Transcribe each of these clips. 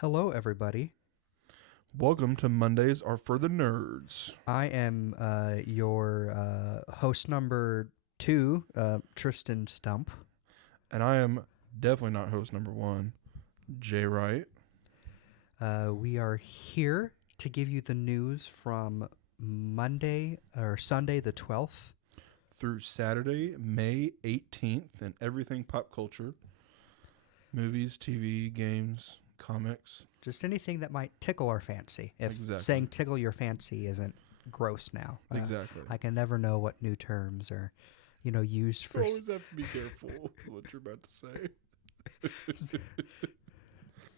Hello, everybody. Welcome to Mondays Are for the Nerds. I am your host number two, Tristan Stump. And I am definitely not host number one, Jay Wright. We are here to give you the news from Monday or Sunday the 12th. Through Saturday, May 18th, and everything pop culture. Movies, TV, games, comics. Just anything that might tickle our fancy. If Exactly. saying tickle your fancy isn't gross now. Exactly. I can never know what new terms are, used You for... always have to be careful what you're about to say.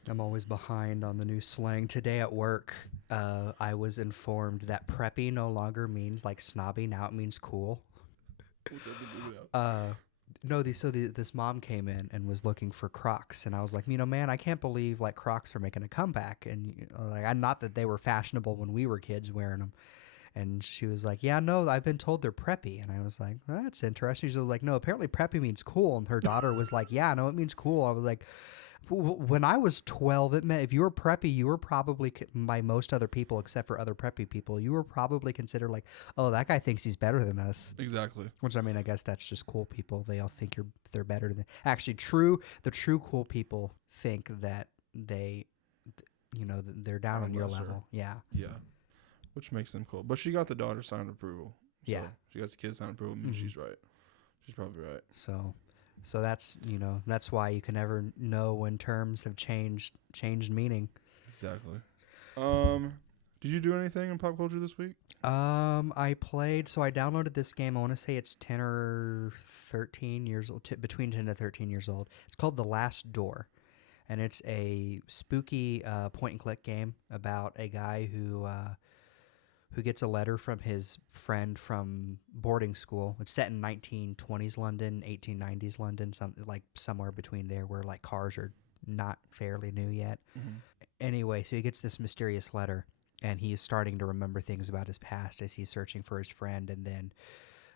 I'm always behind on the new slang. Today at work, I was informed that preppy no longer means like snobby. Now it means cool. This mom came in and was looking for Crocs, and I was like, man, I can't believe like Crocs are making a comeback, and not that they were fashionable when we were kids wearing them. And she was like, yeah, no, I've been told they're preppy. And I was like, well, that's interesting. She was like, no, apparently preppy means cool. And her daughter was like, yeah, no, it means cool. I was like, when I was 12, it meant if you were preppy, you were probably, by most other people except for other preppy people, you were probably considered like, oh, that guy thinks he's better than us. Exactly. Which, I mean, I guess that's just cool people. They all think they're better than... Actually, the true cool people think that they're down on your lesser. level. Yeah. Yeah. Which makes them cool. But she got the daughter sign of approval. So Yeah. She got the kid sign of approval. I mean, she's right. She's probably right. So that's, that's why you can never know when terms have changed meaning. Exactly. Did you do anything in pop culture this week? I downloaded this game. I want to say it's 10 or 13 years old, between 10 to 13 years old. It's called The Last Door, and it's a spooky point and click game about a guy who gets a letter from his friend from boarding school. It's set in 1920s London, 1890s London, somewhere between there, where like cars are not fairly new yet. Mm-hmm. Anyway, so he gets this mysterious letter, and he's starting to remember things about his past as he's searching for his friend, and then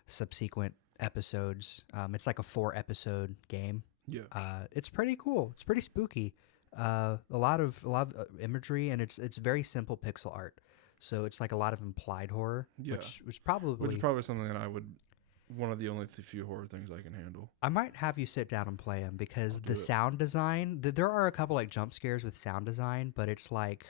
subsequent episodes. It's like a 4-episode game. Yeah. It's pretty cool. It's pretty spooky. A lot of imagery, and it's very simple pixel art. So it's like a lot of implied horror, Yeah. which is probably something that I would, one of the only few horror things I can handle. I might have you sit down and play them because I'll the do it. sound design, there are a couple like jump scares with sound design, but it's like,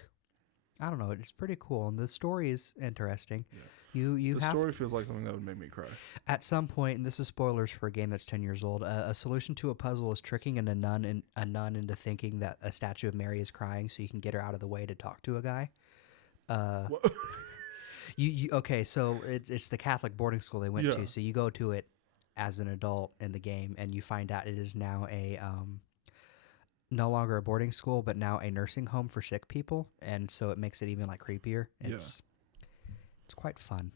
I don't know, it's pretty cool. And the story is interesting. Yeah. You The have story feels like something that would make me cry. at some point, and this is spoilers for a game that's 10 years old, a solution to a puzzle is tricking a nun into thinking that a statue of Mary is crying so you can get her out of the way to talk to a guy. What? Okay, so it's the Catholic boarding school they went Yeah. to. So you go to it as an adult in the game, and you find out it is now a no longer a boarding school, but now a nursing home for sick people, and so it makes it even like creepier. It's quite fun.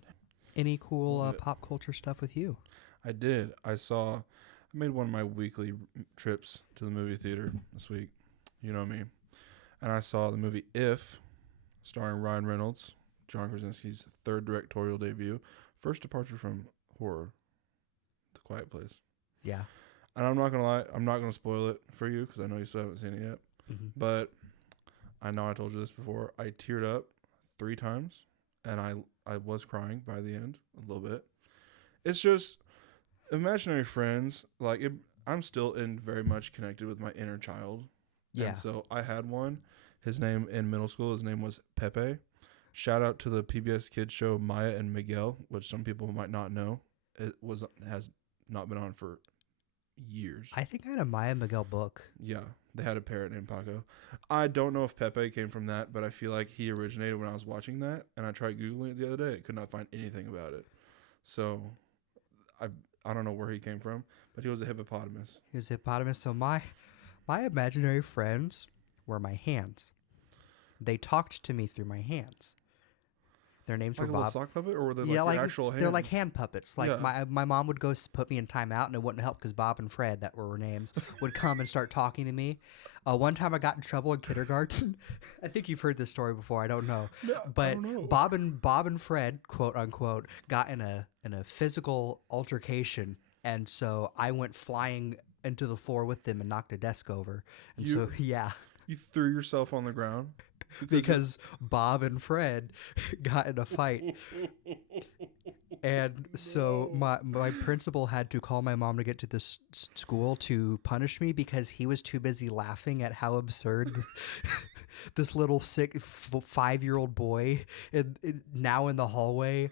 Any cool Love it. pop culture stuff with you? I did. I made one of my weekly trips to the movie theater this week. You know me. And I saw the movie If, starring Ryan Reynolds, John Krasinski's third directorial debut. First departure from horror, The Quiet Place. Yeah. And I'm not going to lie, I'm not going to spoil it for you because I know you still haven't seen it yet. Mm-hmm. But I know I told you this before. I teared up 3 times, and I was crying by the end a little bit. It's just imaginary friends. Like I'm still very much connected with my inner child. Yeah. And so I had one. His name in middle school, his name was Pepe. Shout out to the PBS Kids show Maya and Miguel, which some people might not know. Has not been on for years. I think I had a Maya Miguel book. Yeah, they had a parrot named Paco. I don't know if Pepe came from that, but I feel like he originated when I was watching that, and I tried Googling it the other day. I could not find anything about it. So I don't know where he came from, but he was a hippopotamus. He was a hippopotamus. So my imaginary friends were my hands. They talked to me through my hands. Their names Like were a little Bob. sock puppet, or were they Yeah, like your actual hands? they're like hand puppets. Like Yeah. my mom would go put me in timeout, and it wouldn't help because Bob and Fred, that were her names, would come and start talking to me. One time I got in trouble in kindergarten. I think you've heard this story before. I don't know, No, but I don't know. Bob and Fred, quote unquote, got in a physical altercation, and so I went flying into the floor with them and knocked a desk over. And so yeah. You threw yourself on the ground because Bob and Fred got in a fight. And so my principal had to call my mom to get to this school to punish me because he was too busy laughing at how absurd this little sick 5-year-old boy now in the hallway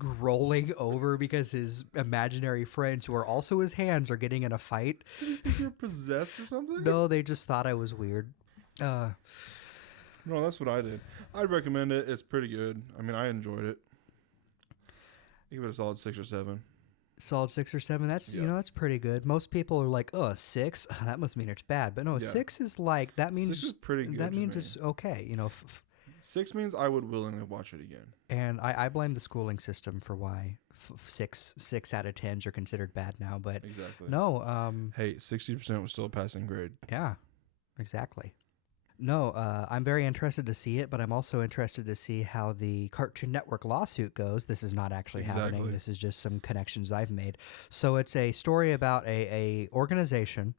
rolling over because his imaginary friends, who are also his hands, are getting in a fight. Did you think you were possessed or something? No, they just thought I was weird. No, that's what I did. I'd recommend it. It's pretty good. I mean, I enjoyed it. I give it a solid 6 or 7. Solid 6 or 7. That's Yeah. that's pretty good. Most people are like, oh, 6. That must mean it's bad. But no, Yeah. 6 is like that means 6 is pretty good. that to means me. it's okay. 6 means I would willingly watch it again. And I blame the schooling system for why 6 out of 10s are considered bad now. But Exactly. no, Hey, 60% was still a passing grade. yeah, exactly. No, I'm very interested to see it, but I'm also interested to see how the Cartoon Network lawsuit goes. This is not actually happening. Exactly. This is just some connections I've made. So it's a story about a organization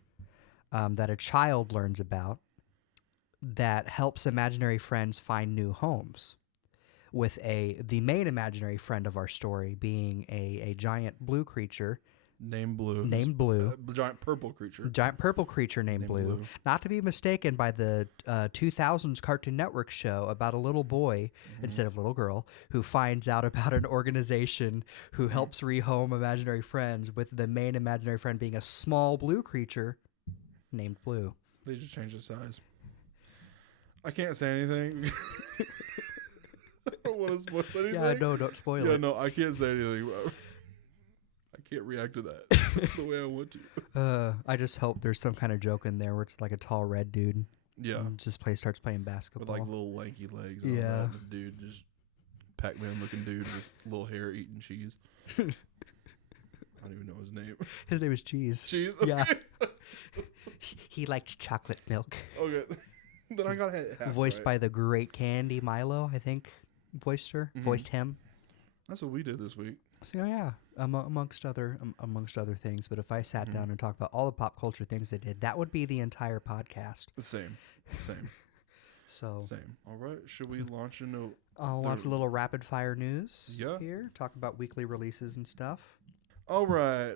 that a child learns about that helps imaginary friends find new homes. With the main imaginary friend of our story being a giant blue creature Named Blue. named Blue. Giant purple creature. Giant purple creature named Blue. Not to be mistaken by the 2000s Cartoon Network show about a little boy instead of little girl who finds out about an organization who helps rehome imaginary friends, with the main imaginary friend being a small blue creature named Blue. They just changed the size. I can't say anything. I don't want to spoil anything. Yeah, no, don't spoil Yeah, it. no, I can't say anything. I can't react to that the way I want to. I just hope there's some kind of joke in there where it's like a tall red dude. Yeah. Starts playing With basketball. like little lanky legs. And all Yeah. that. The dude, just Pac-Man looking dude with little hair eating cheese. I don't even know his name. His name is Cheese. Cheese? Yeah. He liked chocolate milk. Okay. Then I got half Voiced right. by the great Candy Milo, I think. Voiced him. That's what we did this week. So yeah, amongst other things. But if I sat down and talked about all the pop culture things they did, that would be the entire podcast. Same. So Same. All right. Should we launch into... I'll launch a little rapid fire news Yeah. here. Talk about weekly releases and stuff. All right.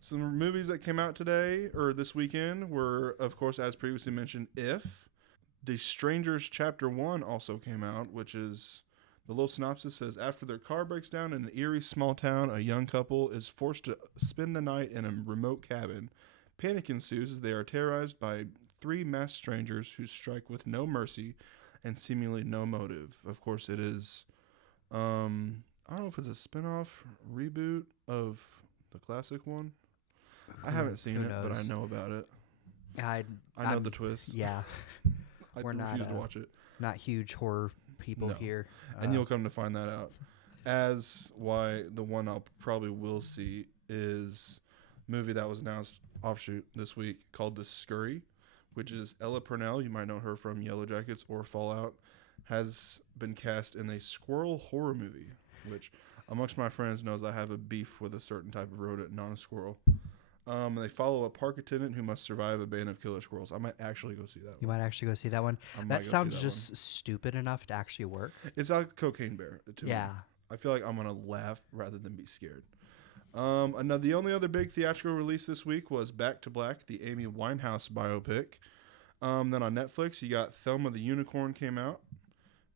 Some movies that came out today or this weekend were, of course, as previously mentioned, If. The Strangers Chapter 1 also came out, which is... The little synopsis says, after their car breaks down in an eerie small town, a young couple is forced to spend the night in a remote cabin. Panic ensues as they are terrorized by 3 masked strangers who strike with no mercy and seemingly no motive. Of course, it is, I don't know if it's a spin-off reboot of the classic one. I haven't seen who it, but I knows? know about it. I I know the twist. Yeah, I we're not, refuse to watch it. not huge horror people No. here. And you'll come to find that out. As why the one I'll probably will see is a movie that was announced offshoot this week called The Scurry, which is Ella Purnell, you might know her from Yellow Jackets or Fallout, has been cast in a squirrel horror movie, which amongst my friends knows I have a beef with a certain type of rodent, not a squirrel. They follow a park attendant who must survive a band of killer squirrels. I might actually go see that You one. might actually go see that one. I might That go see sounds that just stupid enough to actually work. one. It's like Cocaine Bear. To me. Yeah. I feel like I'm going to laugh rather than be scared. The only other big theatrical release this week was Back to Black, the Amy Winehouse biopic. Then on Netflix, you got Thelma the Unicorn came out,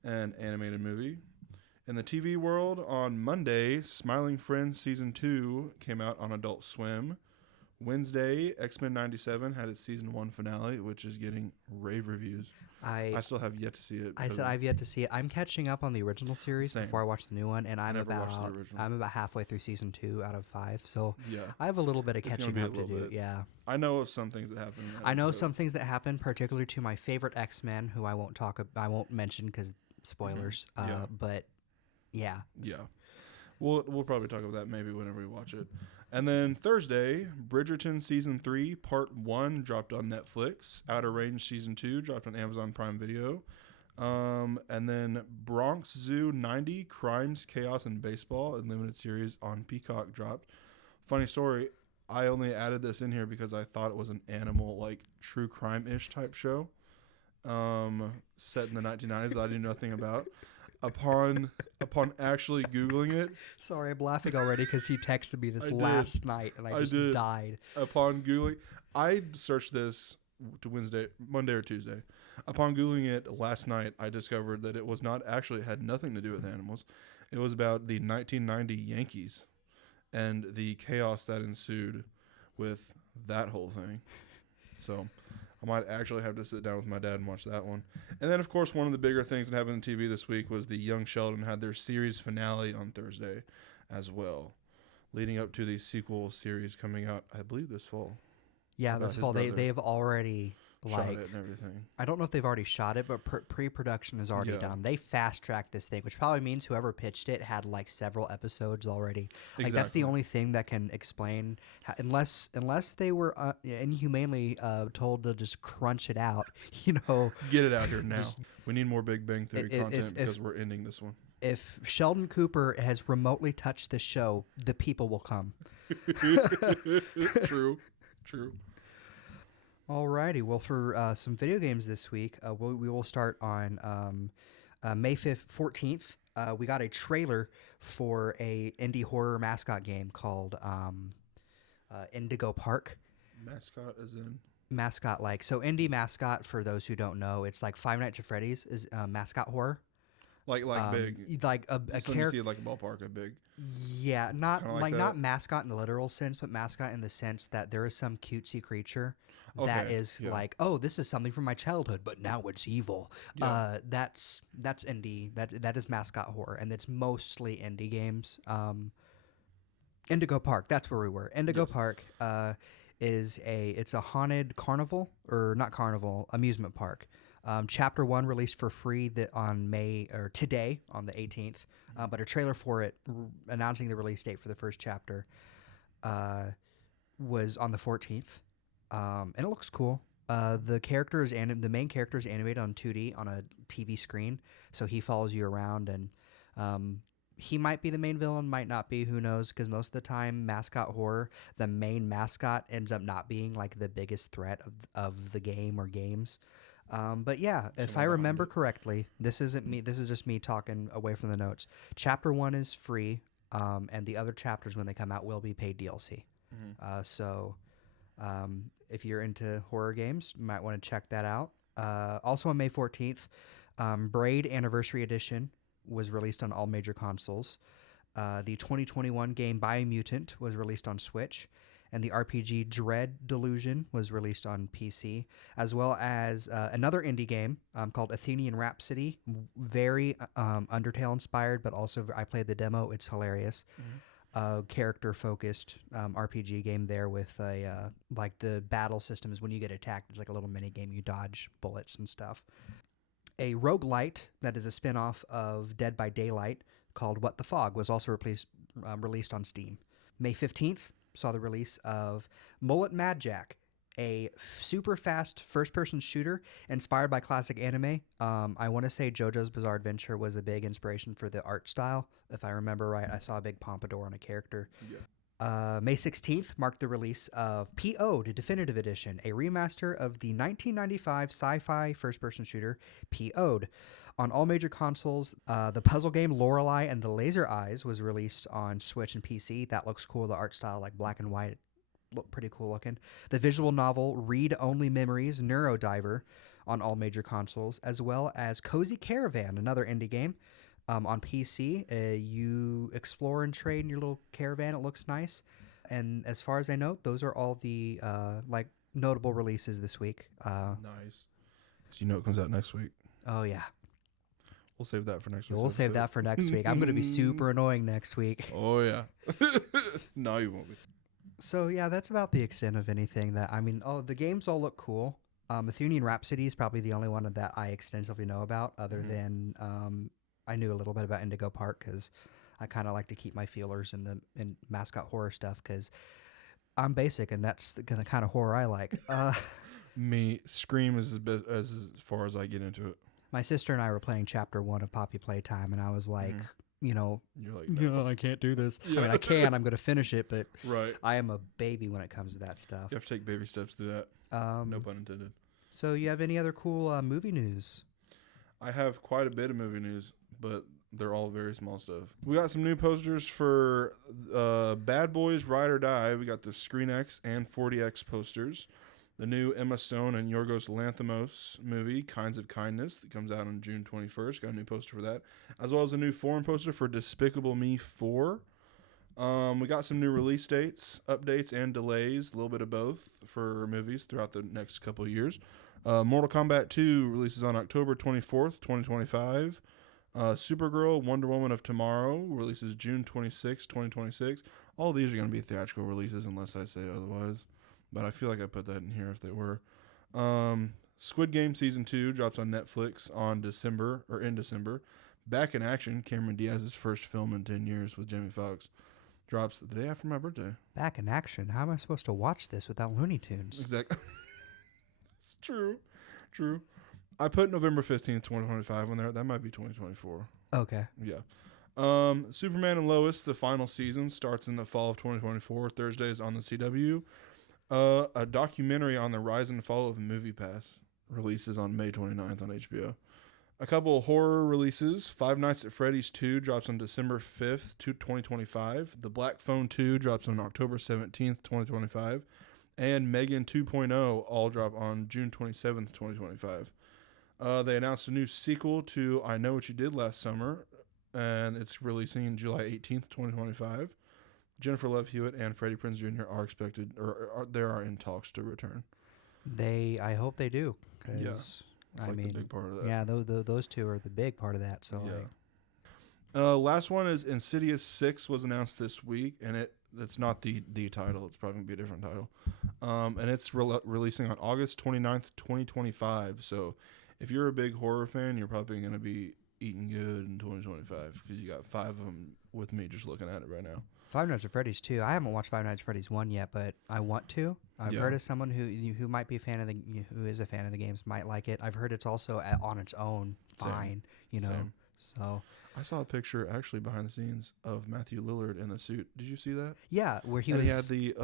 an animated movie. In the TV world, on Monday, Smiling Friends Season 2 came out on Adult Swim. Wednesday, X-Men 97 had its Season 1 finale, which is getting rave reviews. I still have yet to see it. I said I've yet to see it. I'm catching up on the original series Same. before I watch the new one, and I'm never watched the original. about halfway through season 2 out of 5. So Yeah. I have a little bit of It's gonna catching be a up to little do. bit. Yeah, I know of some things that happen. in that I know episode. some things that happen, particularly to my favorite X-Men, who I won't mention because spoilers. Yeah. But yeah, Yeah. We'll probably talk about that maybe whenever we watch it. And then Thursday, Bridgerton Season 3, Part 1 dropped on Netflix. Outer Range Season 2 dropped on Amazon Prime Video. And then Bronx Zoo 90, Crimes, Chaos, and Baseball, a limited series on Peacock dropped. Funny story, I only added this in here because I thought it was an animal, like, true crime-ish type show. set in the 1990s that I knew nothing about. Upon actually Googling it, Sorry, I'm laughing already because he texted me this I did. last night and I just did. died. Upon Googling, I searched this to Monday or Tuesday. Upon Googling it last night, I discovered that it was not actually, it had nothing to do with animals. It was about the 1990 Yankees and the chaos that ensued with that whole thing. So I might actually have to sit down with my dad and watch that one. And then, of course, one of the bigger things that happened on TV this week was the Young Sheldon had their series finale on Thursday as well, leading up to the sequel series coming out, I believe, this fall. Yeah, About this his fall brother. they've already Shot like it and everything. I don't know if they've already shot it, but pre-production is already Yeah. done. They fast-tracked this thing, which probably means whoever pitched it had like several episodes already. Like that's the Exactly. only thing that can explain unless they were inhumanely told to just crunch it out. You know, Get it out here now. We need more Big Bang Theory If- content if- because we're ending this one. if Sheldon Cooper has remotely touched the show, the people will come. True. Alrighty, well, for some video games this week, we will start on May 14th. We got a trailer for a indie horror mascot game called Indigo Park. Mascot as in? Mascot like, so indie mascot, for those who don't know, it's like Five Nights at Freddy's is mascot horror. Like big. Like a Something you character. see at like a ballpark, a big. Yeah, not Kinda like like that? not mascot in the literal sense, but mascot in the sense that there is some cutesy creature that Okay, is yeah. like, oh, this is something from my childhood, but now it's evil. Yeah. That's indie. That is mascot horror, and it's mostly indie games. Indigo Park, that's where we were. Indigo Yes. Park it's a haunted carnival, or not carnival, amusement park. Chapter 1 released for free today on the 18th, but a trailer for it announcing the release date for the first chapter was on the 14th, and it looks cool. The main character is animated on 2D on a TV screen, so he follows you around, and he might be the main villain, might not be, who knows, because most of the time mascot horror, the main mascot ends up not being like the biggest threat of the game or games. But yeah, if Someone I behind remember it. correctly, this isn't me. This is just me talking away from the notes. Chapter 1 is free, and the other chapters when they come out will be paid DLC. So if you're into horror games, you might want to check that out. Also on May 14th, Braid Anniversary Edition was released on all major consoles. The 2021 game Biomutant was released on Switch, and the RPG Dread Delusion was released on PC, as well as another indie game called Athenian Rhapsody, very Undertale inspired, but also I played the demo. It's hilarious. Character-focused RPG game there with like the battle system is when you get attacked, it's like a little mini game. You dodge bullets and stuff. A roguelite that is a spin-off of Dead by Daylight called What the Fog was also released on Steam. May 15th saw the release of Mullet Mad Jack, a super fast first-person shooter inspired by classic anime. I want to say JoJo's Bizarre Adventure was a big inspiration for the art style. If I remember right, I saw a big pompadour on a character. Yeah. May 16th marked the release of P.O.'d Definitive Edition, a remaster of the 1995 sci-fi first-person shooter P.O.'d. On all major consoles, the puzzle game Lorelei and the Laser Eyes was released on Switch and PC. That looks cool. The art style, like black and white, looked pretty cool looking. The visual novel Read Only Memories Neurodiver on all major consoles, as well as Cozy Caravan, another indie game. On PC, you explore and trade in your little caravan. It looks nice. And as far as I know, those are all the like notable releases this week. Nice. 'Cause you know it comes out next week. Oh, yeah. We'll save that for next week. We'll save that for next week. I'm going to be super annoying next week. Oh, yeah. No, you won't be. So, yeah, that's about the extent of anything that, I mean, the games all look cool. Athenian Rhapsody is probably the only one that I extensively know about, other than I knew a little bit about Indigo Park because I kind of like to keep my feelers in mascot horror stuff because I'm basic and that's the kind of horror I like. Me, Scream is as far as I get into it. My sister and I were playing Chapter 1 of Poppy Playtime, and I was like, you know, You're like, no, I can't do this. I Yeah. mean, I can. I'm going to finish it, but right. I am a baby when it comes to that stuff. You have to take baby steps to that. Um, No pun intended. So you have any other cool movie news? I have quite a bit of movie news, but they're all very small stuff. We got some new posters for Bad Boys Ride or Die. We got the Screen X and 40X posters. The new Emma Stone and Yorgos Lanthimos movie, Kinds of Kindness, that comes out on June 21st. Got a new poster for that. As well as a new foreign poster for Despicable Me 4. We got some new release dates, updates, and delays, a little bit of both for movies throughout the next couple of years. Mortal Kombat 2 releases on October 24th, 2025. Supergirl, Wonder Woman of Tomorrow releases June 26th, 2026. All these are going to be theatrical releases unless I say otherwise. But I feel like I put that in here if they were. Squid Game Season 2 drops on Netflix in December. Back in Action, Cameron Diaz's first film in 10 years with Jamie Foxx, drops the day after my birthday. Back in Action? How am I supposed to watch this without Looney Tunes? Exactly. It's true. I put November 15th, 2025 on there. That might be 2024. Okay. Yeah. Superman and Lois, the final season, starts in the fall of 2024. Thursdays on the CW. A documentary on the rise and fall of MoviePass releases on May 29th on HBO. A couple of horror releases. Five Nights at Freddy's 2 drops on December 5th, 2025. The Black Phone 2 drops on October 17th, 2025. And Megan 2.0 all drop on June 27th, 2025. They announced a new sequel to I Know What You Did Last Summer, and it's releasing in July 18th, 2025. Jennifer Love Hewitt and Freddie Prinze Jr. are expected, they are in talks to return. I hope they do. Yeah, it's the big part of that. Yeah, those two are the big part of that. So yeah. Last one is Insidious 6 was announced this week, and it's not the title. It's probably going to be a different title. And it's releasing on August 29th, 2025. So if you're a big horror fan, you're probably going to be eating good in 2025 because you got 5 of them with me just looking at it right now. Five Nights at Freddy's 2. I haven't watched Five Nights at Freddy's 1 yet, but I want to. I've heard of someone who might be a fan of who is a fan of the games might like it. I've heard it's also on its own fine, Same. So I saw a picture actually behind the scenes of Matthew Lillard in the suit. Did you see that? Yeah, where he had the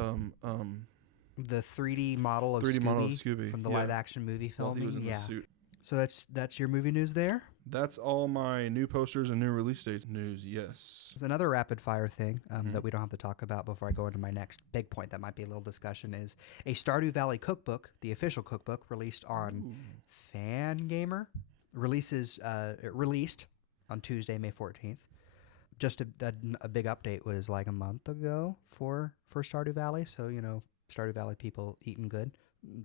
3D model of 3D Scooby, model of Scooby from the live action movie filming. He was in the suit. So that's your movie news there? That's all my new posters and new release dates news, yes. There's another rapid fire thing that we don't have to talk about before I go into my next big point that might be a little discussion is a Stardew Valley cookbook, the official cookbook, released on Fangamer, released on Tuesday, May 14th. Just a big update was like a month ago for Stardew Valley. So, Stardew Valley people eating good,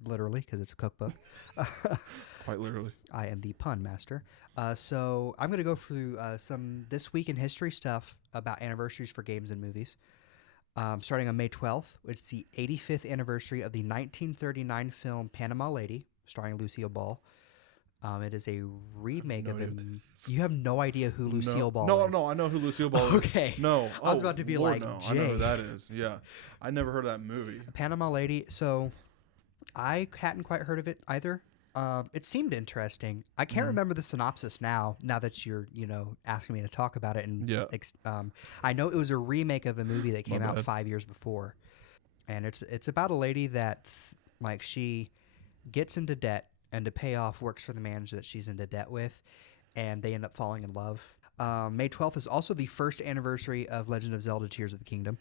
literally, because it's a cookbook. Quite literally. I am the pun master. So I'm going to go through some This Week in History stuff about anniversaries for games and movies. Starting on May 12th, it's the 85th anniversary of the 1939 film Panama Lady, starring Lucille Ball. It is a remake of it. You have no idea who Lucille Ball is? No, I know who Lucille Ball is. Okay. No. I was about to be Lord, like, no. Jay. I know who that is. Yeah. I never heard of that movie. Panama Lady. So I hadn't quite heard of it either. It seemed interesting. I can't remember the synopsis now that you're, asking me to talk about it. And I know it was a remake of a movie that came out 5 years before. And it's about a lady that she gets into debt and to pay off works for the manager that she's into debt with, and they end up falling in love. May 12th is also the first anniversary of Legend of Zelda Tears of the Kingdom.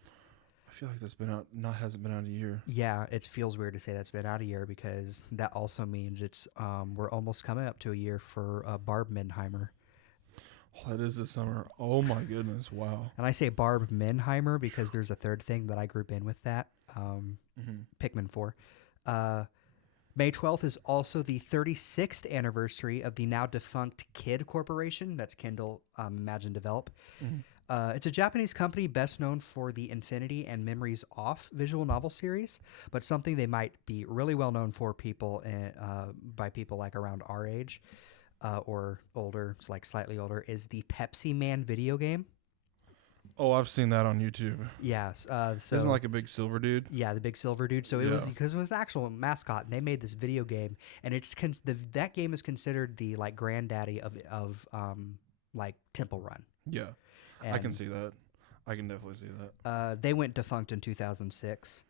I feel like that's been out, hasn't been out a year. Yeah, it feels weird to say that's been out a year because that also means it's we're almost coming up to a year for Barb Menheimer. Oh, that is this summer. Oh my goodness, wow. And I say Barb Menheimer because there's a third thing that I group in with that, Pikmin 4. May 12th is also the 36th anniversary of the now defunct Kid Corporation. That's Kindle Imagine Develop. It's a Japanese company best known for the Infinity and Memories Off visual novel series, but something they might be really well known for by people like around our age or older, like slightly older, is the Pepsi Man video game. Oh, I've seen that on YouTube. Yes. Isn't like a big silver dude? Yeah, the big silver dude. So it was because it was an actual mascot, and they made this video game, and that game is considered the granddaddy of Temple Run. Yeah. And I can see that. I can definitely see that. They went defunct in 2006.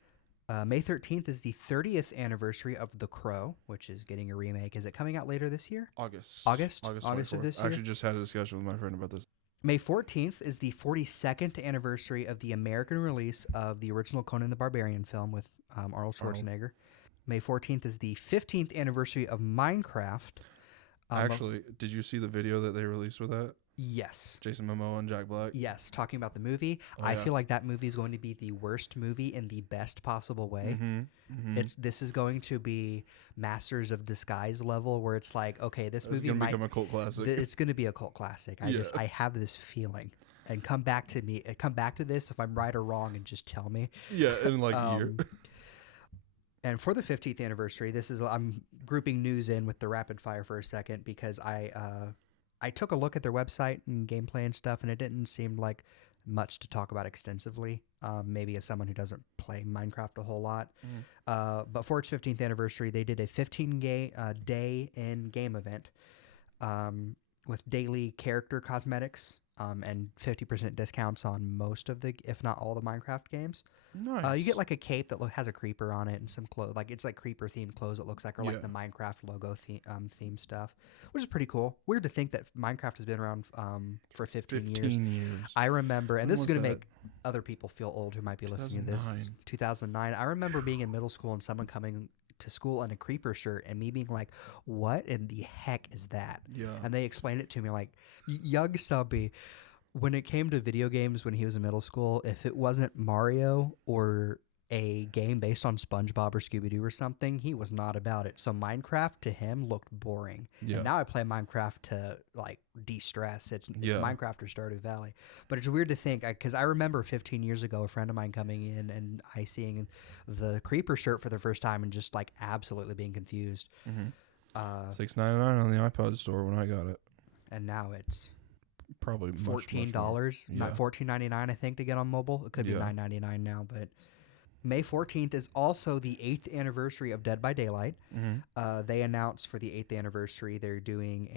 May 13th is the 30th anniversary of The Crow, which is getting a remake. Is it coming out later this year? August. August of 24th. this I year? actually just had a discussion with my friend about this. May 14th is the 42nd anniversary of the American release of the original Conan the Barbarian film with Arnold Schwarzenegger. May 14th is the 15th anniversary of Minecraft. Actually, did you see the video that they released with that? Yes. Jason Momoa and Jack Black? Yes, talking about the movie. Oh, I yeah. feel like that movie is going to be the worst movie in the best possible way. This is going to be Masters of Disguise level, where it's like, okay, this movie gonna might become a cult classic. it's going to be a cult classic. I have this feeling. And come back to this if I'm right or wrong, and just tell me. Yeah, in like a year. And for the 50th anniversary, I'm grouping news in with the rapid fire for a second, because I took a look at their website and gameplay and stuff, and it didn't seem like much to talk about extensively. Maybe as someone who doesn't play Minecraft a whole lot. But for its 15th anniversary, they did a 15-day in-game event with daily character cosmetics and 50% discounts on most of if not all the Minecraft games. Nice. You get like a cape that has a creeper on it and some clothes, like it's like creeper themed clothes. It looks like, or like the Minecraft logo theme stuff, which is pretty cool. Weird to think that Minecraft has been around for 15 years. I remember, and this is going to make other people feel old who might be listening to this. 2009. I remember being in middle school and someone coming to school in a creeper shirt and me being like, "What in the heck is that?" Yeah. And they explained it to me like, "Young Stubby." When it came to video games when he was in middle school, if it wasn't Mario or a game based on SpongeBob or Scooby-Doo or something, he was not about it. So Minecraft to him looked boring. Yeah. And now I play Minecraft to like de-stress. It's Minecraft or Stardew Valley. But it's weird to think, because I remember 15 years ago a friend of mine coming in and I seeing the Creeper shirt for the first time and just like absolutely being confused. $6.99 on the iPod store when I got it. And now it's probably $14, not Yeah. $14.99 I think to get on mobile. It could be $9.99 now, but May 14th is also the 8th anniversary of Dead by Daylight. They announced for the 8th anniversary they're doing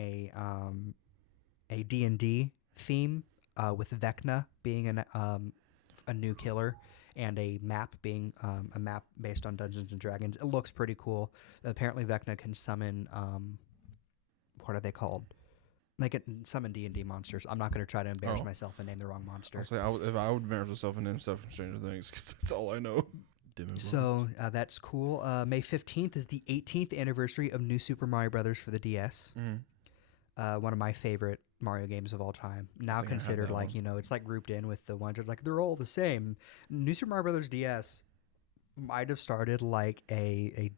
a D&D theme with Vecna being a new killer and a map being a map based on Dungeons and Dragons. It looks pretty cool. Apparently Vecna can summon what are they called? They can summon D&D monsters. I'm not going to try to embarrass myself and name the wrong monster. I'll say if I would embarrass myself and name stuff from Stranger Things, because that's all I know. So that's cool. May 15th is the 18th anniversary of New Super Mario Brothers for the DS. One of my favorite Mario games of all time. Now considered like, it's like grouped in with the ones that's like they're all the same. New Super Mario Brothers DS might have started like a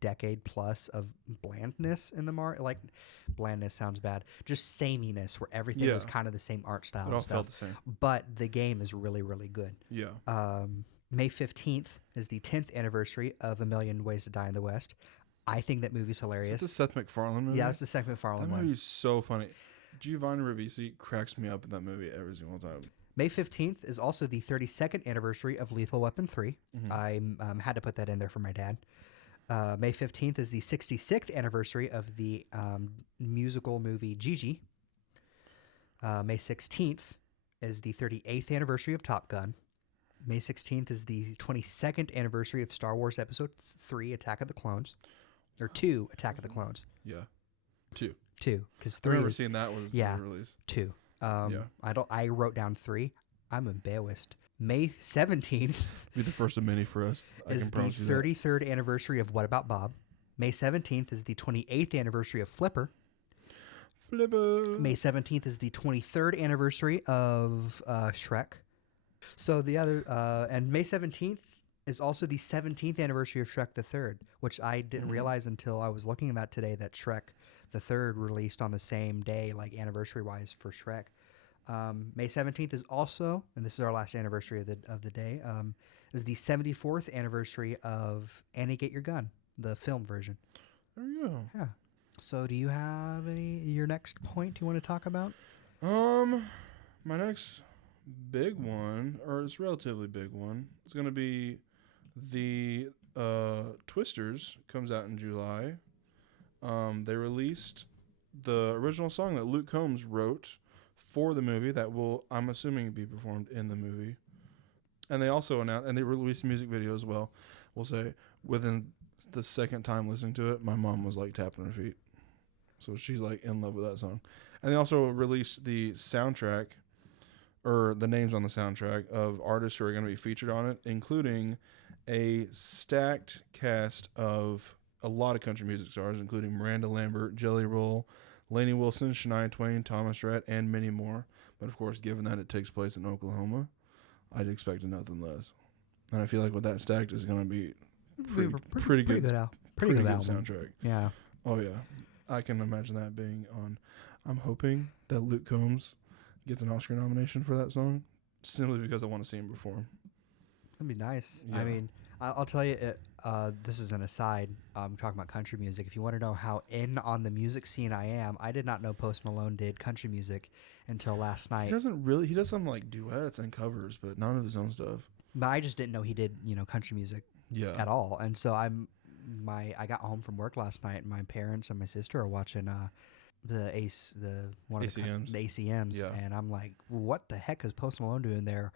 decade plus of blandness in the Mario. Like blandness sounds bad. Just sameness, where everything was kind of the same art style It all and stuff. felt the same. But the game is really, really good. Yeah. May 15th is the 10th anniversary of A Million Ways to Die in the West. I think that movie's hilarious. Is that the Seth MacFarlane movie? Yeah, it's the Seth MacFarlane that one. That movie's so funny. Giovanni Ribisi cracks me up in that movie every single time. May 15th is also the 32nd anniversary of Lethal Weapon 3. I had to put that in there for my dad. May 15th is the 66th anniversary of the musical movie Gigi. May 16th is the 38th anniversary of Top Gun. May 16th is the 22nd anniversary of Star Wars Episode 3, Attack of the Clones. Or 2, Attack of the Clones. Yeah. 2. 2, because I 3 remember seeing that was the release. 2. I wrote down 3. I'm embarrassed. May 17th Be the first of many for us. is the 33rd anniversary of What About Bob. May 17th is the 28th anniversary of Flipper. May 17th is the 23rd anniversary of Shrek. So the other, and May 17th is also the 17th anniversary of Shrek the Third, which I didn't realize until I was looking at that today, that Shrek the Third released on the same day, like anniversary-wise for Shrek. May 17th is also, and this is our last anniversary of the day, is the 74th anniversary of Annie Get Your Gun, the film version. There you go. Yeah. So do you have your next point you want to talk about? My next big one, or it's a relatively big one, is going to be the Twisters. Comes out in July. They released the original song that Luke Combs wrote for the movie that will, I'm assuming, be performed in the movie. And they also announced, and they released a music video as well. will say within the second time listening to it, my mom was like tapping her feet. So she's like in love with that song. And they also released the soundtrack, or the names on the soundtrack of artists who are going to be featured on it, including a stacked cast of a lot of country music stars, including Miranda Lambert, Jelly Roll, Lainey Wilson, Shania Twain, Thomas Rhett, and many more. But of course, given that it takes place in Oklahoma, I'd expect nothing less. And I feel like with that stacked is going to be pretty good soundtrack. Yeah. Oh yeah, I can imagine that being on. I'm hoping that Luke Combs gets an Oscar nomination for that song, simply because I want to see him perform. That'd be nice. Yeah. I mean, I'll tell you, this is an aside. I'm talking about country music. If you want to know how in on the music scene I am, I did not know Post Malone did country music until last night. He does some like duets and covers, but none of his own stuff. But I just didn't know he did, country music at all. And so I got home from work last night, and my parents and my sister are watching the ACMs, and I'm like, what the heck is Post Malone doing there?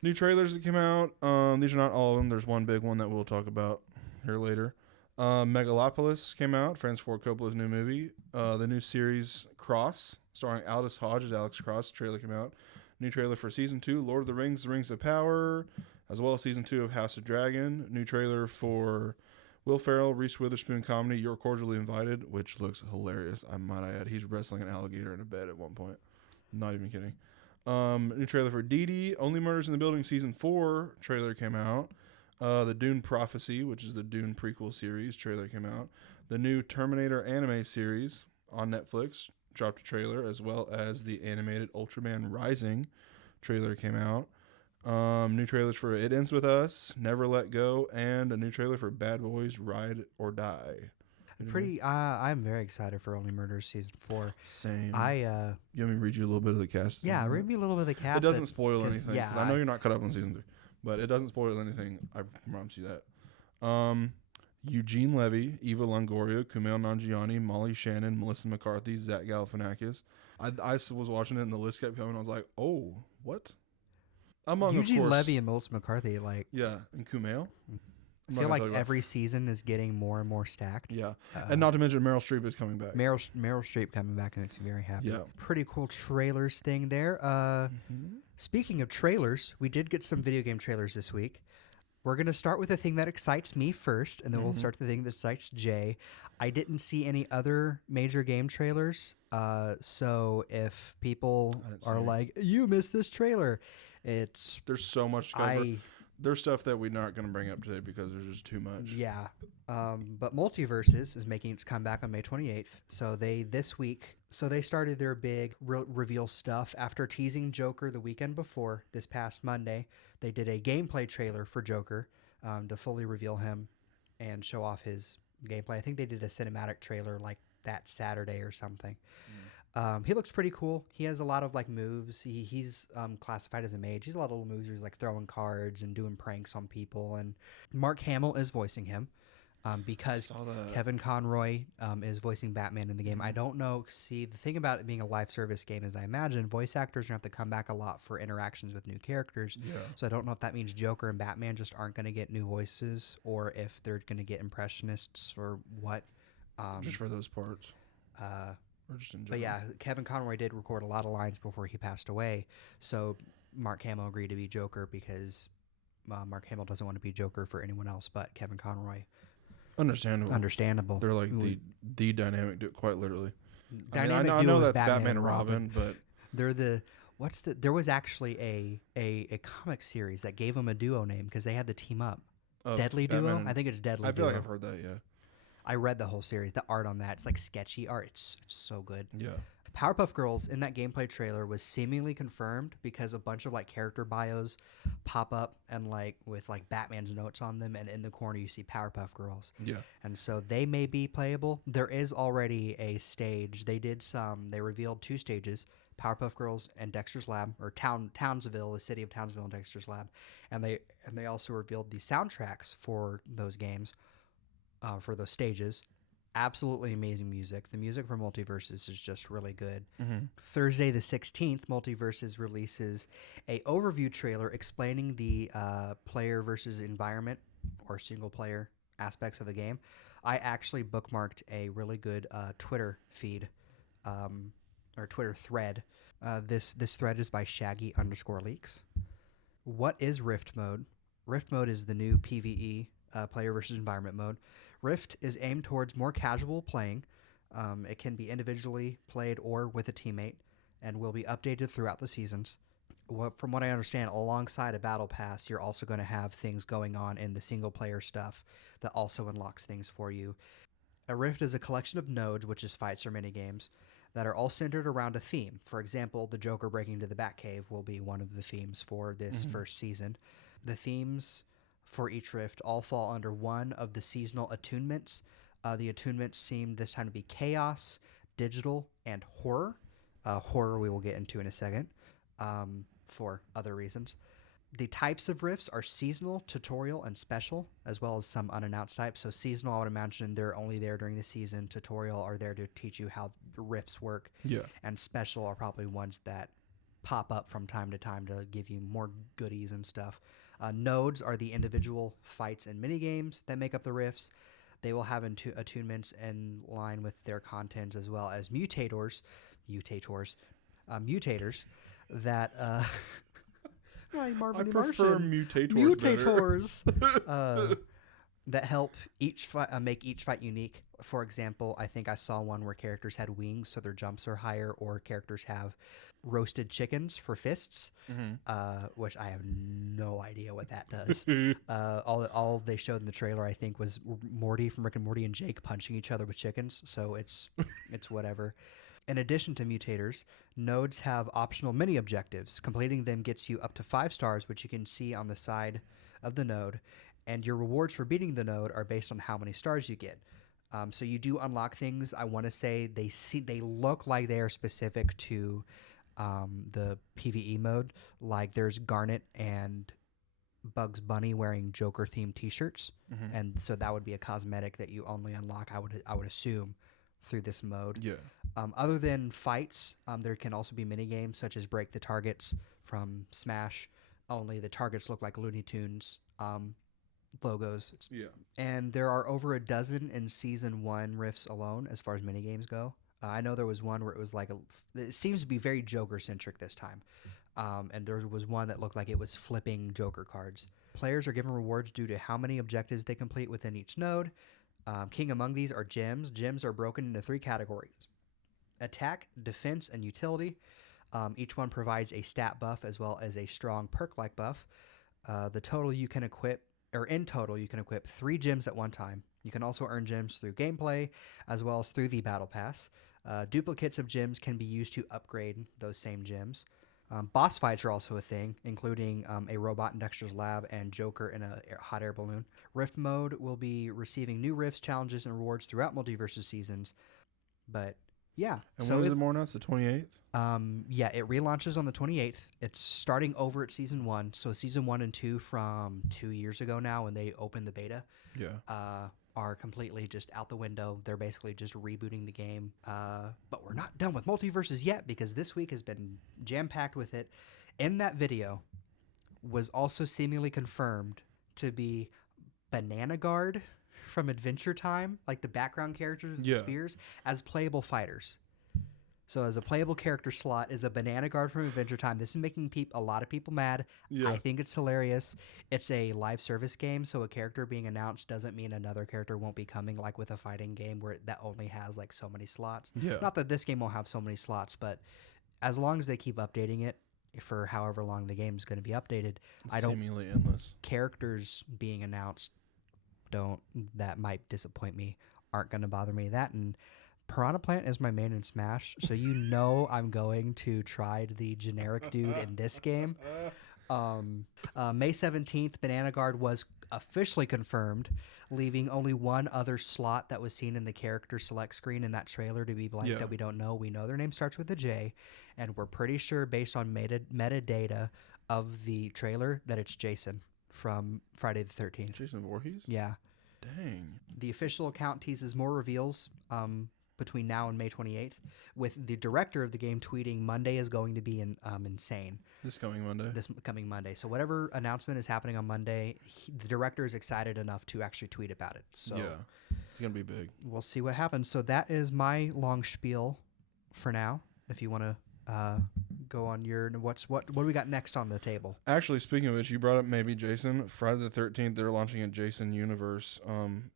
New trailers that came out. These are not all of them. There's one big one that we'll talk about here later. Megalopolis came out, Francis Ford Coppola's new movie. The new series Cross, starring Aldous Hodge as Alex Cross. The trailer came out. New trailer for season 2, Lord of the Rings, The Rings of Power, as well as season 2 of House of Dragon. New trailer for Will Ferrell, Reese Witherspoon comedy, You're Cordially Invited, which looks hilarious, I might add. He's wrestling an alligator in a bed at one point. Not even kidding. New trailer for Dee Dee, Only Murders in the Building season 4 trailer came out. The Dune Prophecy, which is the Dune prequel series, trailer came out. The new Terminator anime series on Netflix dropped a trailer, as well as the animated Ultraman Rising trailer came out. New trailers for It Ends With Us, Never Let Go, and a new trailer for Bad Boys Ride or Die. I'm very excited for Only Murders season 4. Same. You want me to read you a little bit of the cast? Yeah, read me a little bit of the cast. It doesn't spoil anything. Yeah, I know you're not caught up on season 3, but it doesn't spoil anything. I promise you that. Eugene Levy, Eva Longoria, Kumail Nanjiani, Molly Shannon, Melissa McCarthy, Zach Galifianakis. I was watching it and the list kept coming. I was like, oh, what? Eugene Levy and Melissa McCarthy, like... Yeah, and Kumail. I feel like every season is getting more and more stacked. Yeah, and not to mention Meryl Streep is coming back. Meryl Streep coming back makes me very happy. Yeah. Pretty cool trailers thing there. Speaking of trailers, we did get some video game trailers this week. We're going to start with the thing that excites me first, and then we'll start the thing that excites Jay. I didn't see any other major game trailers, so if people are like, you missed this trailer, there's so much to cover. There's stuff that we're not going to bring up today because there's just too much. Yeah. But Multiverses is making its comeback on May 28th. So they started their big reveal stuff after teasing Joker the weekend before this past Monday. They did a gameplay trailer for Joker to fully reveal him and show off his gameplay. I think they did a cinematic trailer like that Saturday or something. He looks pretty cool. He has a lot of like moves. He's classified as a mage. He's a lot of little moves where he's like throwing cards and doing pranks on people. And Mark Hamill is voicing him because Kevin Conroy is voicing Batman in the game. I don't know. See, the thing about it being a live service game is I imagine voice actors are going to have to come back a lot for interactions with new characters. Yeah. So I don't know if that means Joker and Batman just aren't going to get new voices or if they're going to get impressionists or what. Just for those parts. But yeah, Kevin Conroy did record a lot of lines before he passed away. So Mark Hamill agreed to be Joker because Mark Hamill doesn't want to be Joker for anyone else but Kevin Conroy. Understandable. They're like the dynamic duo, quite literally. Dynamic I know that's Batman and Robin, but they're there was actually a comic series that gave them a duo name because they had the team up. Deadly Duo? I think it's Deadly Duo. I feel like I've heard that, yeah. I read the whole series. The art on that, it's like sketchy art. It's so good. Yeah. Powerpuff Girls in that gameplay trailer was seemingly confirmed because a bunch of like character bios pop up and like with like Batman's notes on them, and in the corner you see Powerpuff Girls. Yeah. And so they may be playable. There is already a stage. They revealed 2 stages, Powerpuff Girls and Dexter's Lab, or Townsville, the city of Townsville and Dexter's Lab. And they also revealed the soundtracks for those games. For those stages. Absolutely amazing music. The music for Multiverses is just really good. Thursday the 16th, Multiverses releases a overview trailer explaining the player versus environment or single player aspects of the game. I actually bookmarked a really good Twitter feed or Twitter thread. This thread is by Shaggy_leaks. What is Rift mode? Rift mode is the new PvE player versus environment mode. Rift is aimed towards more casual playing. It can be individually played or with a teammate, and will be updated throughout the seasons. From what I understand, alongside a battle pass, you're also going to have things going on in the single player stuff that also unlocks things for you. A Rift is a collection of nodes, which is fights or minigames, that are all centered around a theme. For example, the Joker breaking into the Batcave will be one of the themes for this first season. The themes for each Rift all fall under one of the seasonal attunements. The attunements seem this time to be chaos, digital, and horror. Horror we will get into in a second for other reasons. The types of rifts are seasonal, tutorial, and special, as well as some unannounced types. So seasonal, I would imagine they're only there during the season. Tutorial are there to teach you how rifts work. Yeah. And special are probably ones that pop up from time to time to give you more goodies and stuff. Nodes are the individual fights and minigames that make up the rifts. They will have attunements in line with their contents, as well as mutators that I prefer mutators that help each fight make each fight unique. For example, I think I saw one where characters had wings, so their jumps are higher, or characters have roasted chickens for fists, which I have no idea what that does. All they showed in the trailer, I think, was Morty from Rick and Morty and Jake punching each other with chickens. So it's whatever. In addition to mutators, nodes have optional mini objectives. Completing them gets you up to 5 stars, which you can see on the side of the node, and your rewards for beating the node are based on how many stars you get. So you do unlock things. I want to say they look like they are specific to the PvE mode. Like there's Garnet and Bugs Bunny wearing Joker themed T-shirts, and so that would be a cosmetic that you only unlock. I would assume through this mode. Yeah. Other than fights, there can also be mini games such as Break the Targets from Smash. Only the targets look like Looney Tunes logos. Yeah. And there are over a dozen in Season 1 rifts alone as far as mini games go. I know there was one where it was like it seems to be very Joker-centric this time. And there was one that looked like it was flipping Joker cards. Players are given rewards due to how many objectives they complete within each node. King among these are gems. Gems are broken into 3 categories: attack, defense, and utility. Each one provides a stat buff as well as a strong perk-like buff. In total, you can equip 3 gems at one time. You can also earn gems through gameplay as well as through the battle pass. Duplicates of gems can be used to upgrade those same gems. Boss fights are also a thing, including a robot in Dexter's lab and Joker in a hot air balloon. Rift mode will be receiving new rifts, challenges, and rewards throughout Multiversus seasons. But yeah. And when is it more announced? The 28th? Yeah, it relaunches on the 28th. It's starting over at Season 1. So Season 1 and 2 from 2 years ago now when they opened the beta. Yeah. Are completely just out the window. They're basically just rebooting the game. But we're not done with Multiverses yet, because this week has been jam-packed with it. In that video was also seemingly confirmed to be Banana Guard from Adventure Time, like the background characters with the spears, as playable fighters. So as a playable character slot is a Banana Guard from Adventure Time. This is making a lot of people mad. Yeah. I think it's hilarious. It's a live service game, so a character being announced doesn't mean another character won't be coming, like with a fighting game where that only has like so many slots. Yeah. Not that this game will have so many slots, but as long as they keep updating it for however long the game is going to be updated, Seemingly endless. Characters being announced that might disappoint me, aren't going to bother me. That and Piranha Plant is my main in Smash, so you know I'm going to try the generic dude in this game. May 17th, Banana Guard was officially confirmed, leaving only one other slot that was seen in the character select screen in that trailer to be blank that we don't know. We know their name starts with a J, and we're pretty sure based on metadata of the trailer that it's Jason from Friday the 13th. Jason Voorhees? Yeah. Dang. The official account teases more reveals between now and May 28th, with the director of the game tweeting Monday is going to be insane. This coming Monday. This coming Monday. So whatever announcement is happening on Monday, the director is excited enough to actually tweet about it. So yeah, it's gonna be big. we'll see what happens. So that is my long spiel for now. If you want to go on your what do we got next on the table? Actually, speaking of which, you brought up maybe Jason. Friday the 13th, they're launching a Jason Universe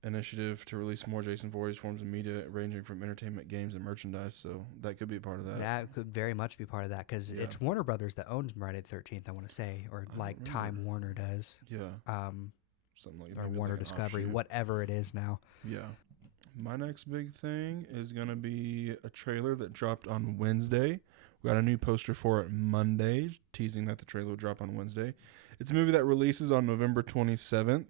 initiative to release more Jason Voorhees forms of media ranging from entertainment, games, and merchandise. So that could be a part of that. That could very much be part of that because Yeah. it's Warner Brothers that owns Friday the 13th. I want to say, or I like don't Time remember. Warner does, Yeah, um, something like or maybe Warner like an Discovery, offshoot. whatever it is now. Yeah. My next big thing is going to be a trailer that dropped on Wednesday. We got a new poster for it Monday, teasing that the trailer will drop on Wednesday. It's a movie that releases on November 27th.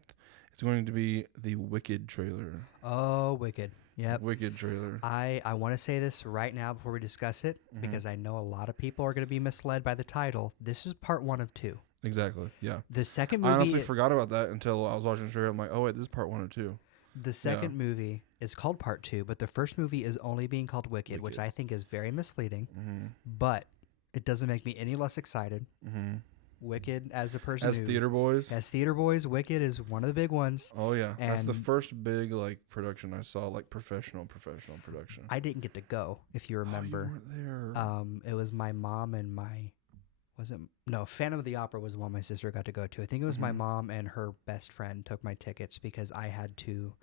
It's going to be the Wicked trailer. Oh, Wicked. Yep. Wicked trailer. I want to say this right now before we discuss it Mhm. because I know a lot of people are going to be misled by the title. This is part 1 of 2. Exactly. Yeah. The second I movie, honestly forgot about that until I was watching the trailer. I'm like, oh, wait, this is part 1 or 2. the second movie is called part 2, but the first movie is only being called Wicked, which Wicked. I think is very misleading. Mm-hmm. But it doesn't make me any less excited. Mm-hmm. Wicked, as a person As who, theater boys. as theater boys, Wicked is one of the big ones. Oh, yeah. That's the And- first big, like, production I saw, like, professional production. I didn't get to go, if you remember. Oh, you weren't there. It was my mom and Phantom of the Opera was the one my sister got to go to. I think it was my Mhm. mom and her best friend took my tickets because I had to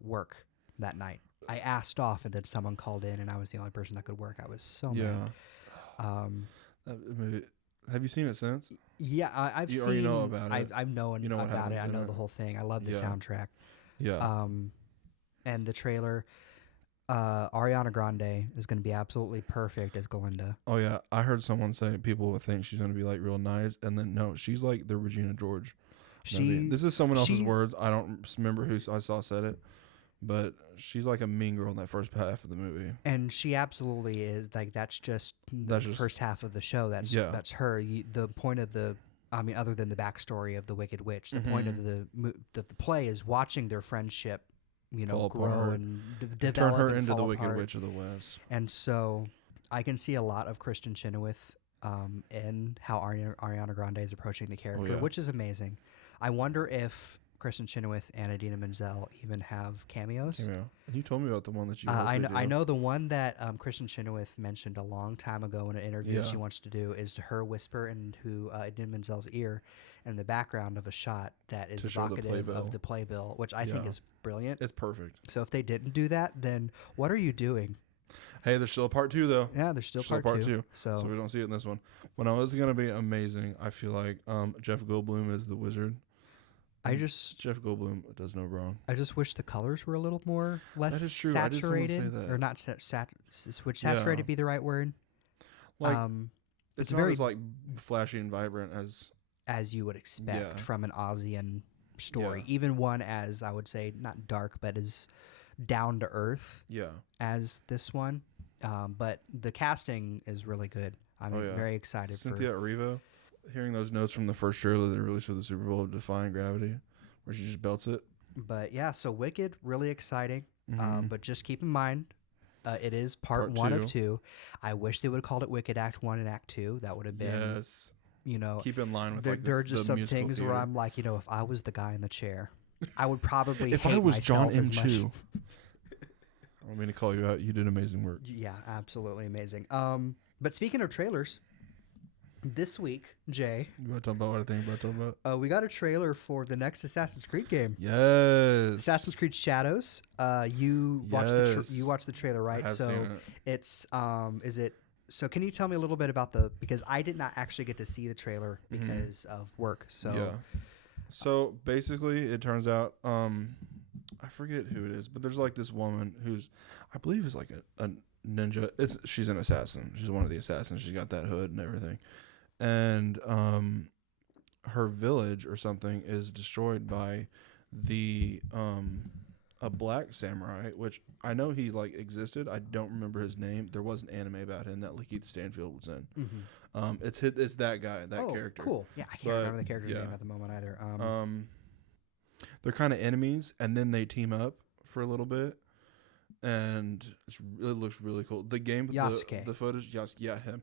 work that night. I asked off and then someone called in and I was the only person that could work. I was so Yeah. mad. That movie, have you seen it since? Yeah, I've You seen. already know about it. I've known You know what about it. I happens in know it. the whole thing. I love the Yeah. soundtrack. Yeah. And the trailer. Ariana Grande is going to be absolutely perfect as Glinda. Oh yeah, I heard someone say people would think she's gonna be like real nice, and then no, she's like the Regina George. She This is someone else's she- words. I don't remember who I saw said it, but she's like a mean girl in that first half of the movie. and she absolutely is like that's just the That's just- first half of the show. That's Yeah. that's her. The point of the. I mean, other than the backstory of the Wicked Witch, the point of the play is watching their friendship, Fall grow apart. and Turn develop her and into the fall Wicked apart. Witch of the West. And so I can see a lot of Kristen Chenoweth in how Ariana Grande is approaching the character, yeah. which is amazing. I wonder if Kristen Chenoweth and Idina Menzel even have cameos. Yeah. And you told me about the one that you. I know the one that Kristen Chenoweth mentioned a long time ago in an interview that Yeah. she wants to do is to her whisper into Idina Menzel's ear in the background of a shot that is To show the evocative playbill. of the playbill, which I think Yeah. is brilliant. It's perfect. So if they didn't do that, then what are you doing? Hey, there's still a part 2 though. Yeah, there's still, Still part, part two. two. So, So we don't see it in this one. When I was gonna be amazing, I feel like Jeff Goldblum is the wizard. I just Jeff Goldblum does no wrong. wish the colors were a little more less is true. I did someone say saturated, that. or not would saturated Yeah. be the right word? Like It's it's not very as like flashy and vibrant as you would expect Yeah. from an Ozian story, Yeah. even one as I would say not dark but as down to earth yeah. as this one. But the casting is really good. I'm Oh, yeah. very excited Cynthia Erivo. Hearing those notes from the first trailer they released for the Super Bowl of Defying Gravity, where she just belts it. But yeah, so Wicked, really exciting. Mhm. But just keep in mind, it is part Part 1 of 2. 2. I wish they would have called it Wicked Act 1 and Act 2. That would have been, Yes. Oh. Keep in line with there, like there are the just some musical things theater. where I'm like, if I was the guy in the chair, I would probably If hate I was John myself M. as much. Chu. I don't mean to call you out. You did amazing work. Yeah, absolutely amazing. But speaking of trailers, this week, Jay, You want to talk about what I think about talking about? we got a trailer for the next Assassin's Creed game. Yes. Assassin's Creed Shadows. You watched Yes. the trailer, right? I have So seen it. it's is it? So can you tell me a little bit about because I did not actually get to see the trailer because of work. So Yeah. So basically, it turns out, I forget who it is, but there's like this woman who's, I believe, is like a ninja. She's an assassin. She's one of the assassins. She's got that hood and everything, and her village or something is destroyed by a black samurai, which I know he like existed. I don't remember his name. There was an anime about him that Lakeith Stanfield was in. It's that guy, that character. Cool. Yeah, I can't But, remember the character's yeah. name at the moment either. They're kind of enemies, and then they team up for a little bit, and it looks really cool. The game, Yasuke. the footage, yeah, him.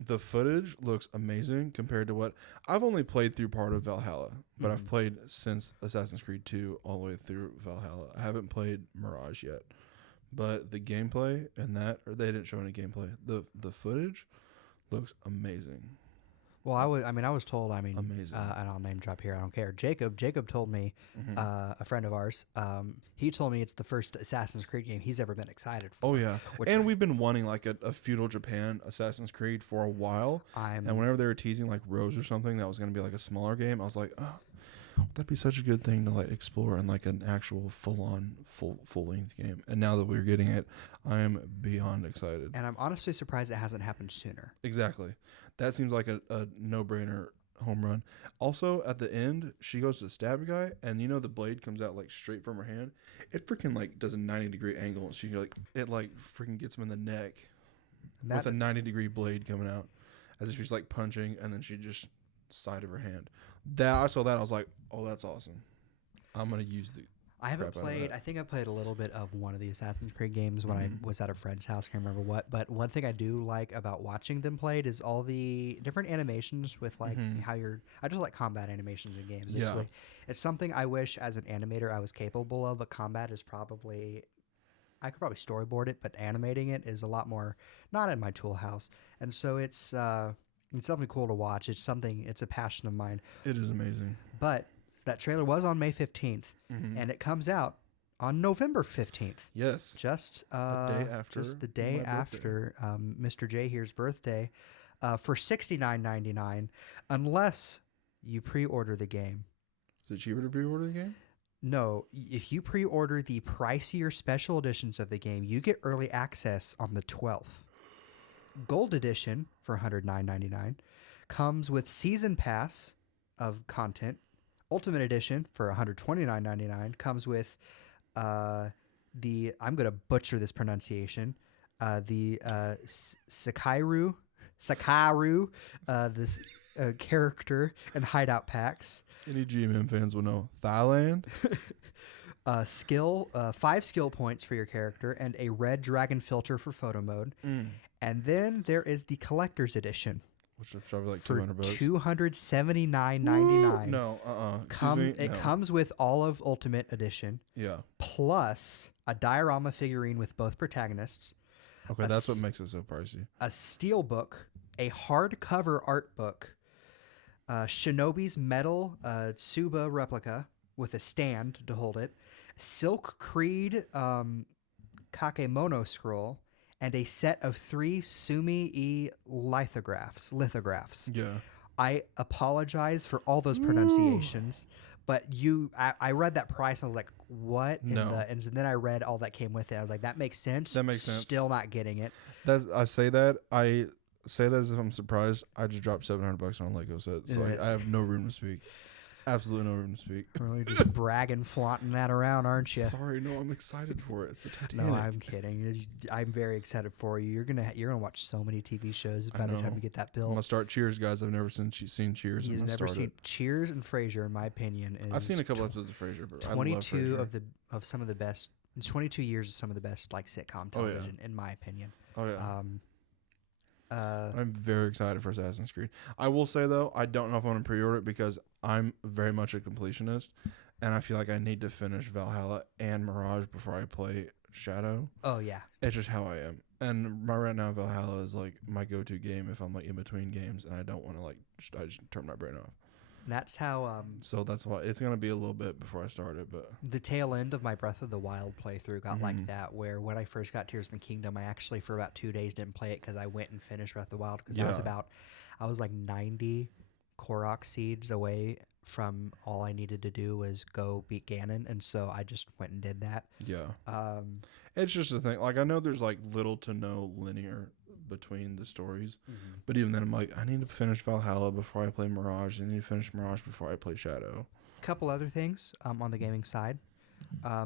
The footage looks amazing compared to what I've only played through part of Valhalla, but I've played since Assassin's Creed 2 all the way through Valhalla. I haven't played Mirage yet, but the gameplay and that, or they didn't show any gameplay. The footage looks amazing. Well, I was told. Amazing. And I'll name drop here. I don't care. Jacob told me, a friend of ours. He told me it's the first Assassin's Creed game he's ever been excited for. Oh yeah, and we've been wanting like a feudal Japan Assassin's Creed for a while. And whenever they were teasing like Rose or something that was going to be like a smaller game, I was like, oh, that'd be such a good thing to like explore in like an actual full length game. And now that we're getting it, I am beyond excited. And I'm honestly surprised it hasn't happened sooner. Exactly. That seems like a no-brainer home run. Also, at the end, she goes to stab a guy, and you know the blade comes out like straight from her hand. It freaking like does a 90-degree angle, and she like it like freaking gets him in the neck with a 90-degree blade coming out, as if she's like punching, and then she just side of her hand. That I saw that, I was like, oh, that's awesome. I'm gonna use the. I haven't played. I think I played a little bit of one of the Assassin's Creed games when I was at a friend's house. Can't remember what. But one thing I do like about watching them played is all the different animations with like how you're. I just like combat animations in games. Yeah. It's something I wish as an animator I was capable of. But combat is probably. I could probably storyboard it, but animating it is a lot more not in my tool house. And so it's something cool to watch. It's a passion of mine. It is amazing. But that trailer was on May 15th, and it comes out on November 15th. Yes. Just the day after Mr. J here's birthday, for $69.99, unless you pre-order the game. Is it cheaper to pre-order the game? No, if you pre-order the pricier special editions of the game, you get early access on the 12th. Gold edition for $109.99 comes with season pass of content. Ultimate edition for $129.99 comes with I'm going to butcher this pronunciation, the Sakaru, this character and hideout packs. Any GMM fans will know. Thailand. 5 skill points for your character and a red dragon filter for photo mode. And then there is the collector's edition. Which is probably like for $200. $279.99. No, It comes with all of Ultimate Edition. Yeah. Plus a diorama figurine with both protagonists. Okay, that's what makes it so pricey. A steel book, a hardcover art book, Shinobi's metal Tsuba replica with a stand to hold it, Silk Creed Kakemono scroll, and a set of 3 Sumi-e lithographs. Yeah. I apologize for all those pronunciations, but I read that price and I was like, what? And then I read all that came with it. I was like, that makes sense. That makes sense. Still not getting it. I say that as if I'm surprised. I just dropped $700 on a Lego set, so I have no room to speak. Absolutely no room to speak. Really just bragging, flaunting that around, aren't you? Sorry, no, I'm excited for it. It's the Titanic. No, I'm kidding. I'm very excited for you. You're gonna watch so many TV shows by the time you get that bill. I'm gonna start Cheers, guys. I've never seen Cheers. He's never seen Cheers and Frasier. In my opinion, I've seen a couple episodes of Frasier, but 22 I love Frasier. of some of the best. 22 years of some of the best like sitcom television, in my opinion. Oh yeah. I'm very excited for Assassin's Creed. I will say though, I don't know if I want to pre-order it because I'm very much a completionist, and I feel like I need to finish Valhalla and Mirage before I play Shadow. Oh yeah, it's just how I am. And right now, Valhalla is like my go-to game if I'm like in between games, and I don't want to I just turn my brain off. That's how. So that's why it's gonna be a little bit before I start it, but the tail end of my Breath of the Wild playthrough got like that, where when I first got Tears in the Kingdom, I actually for about 2 days didn't play it because I went and finished Breath of the Wild because I was like 90 Korok seeds away from all I needed to do was go beat Ganon, and so I just went and did that. Yeah. It's just a thing. Like I know there's like little to no linear between the stories, but even then I'm like, I need to finish Valhalla before I play Mirage. I need to finish Mirage before I play Shadow. Couple other things on the gaming side.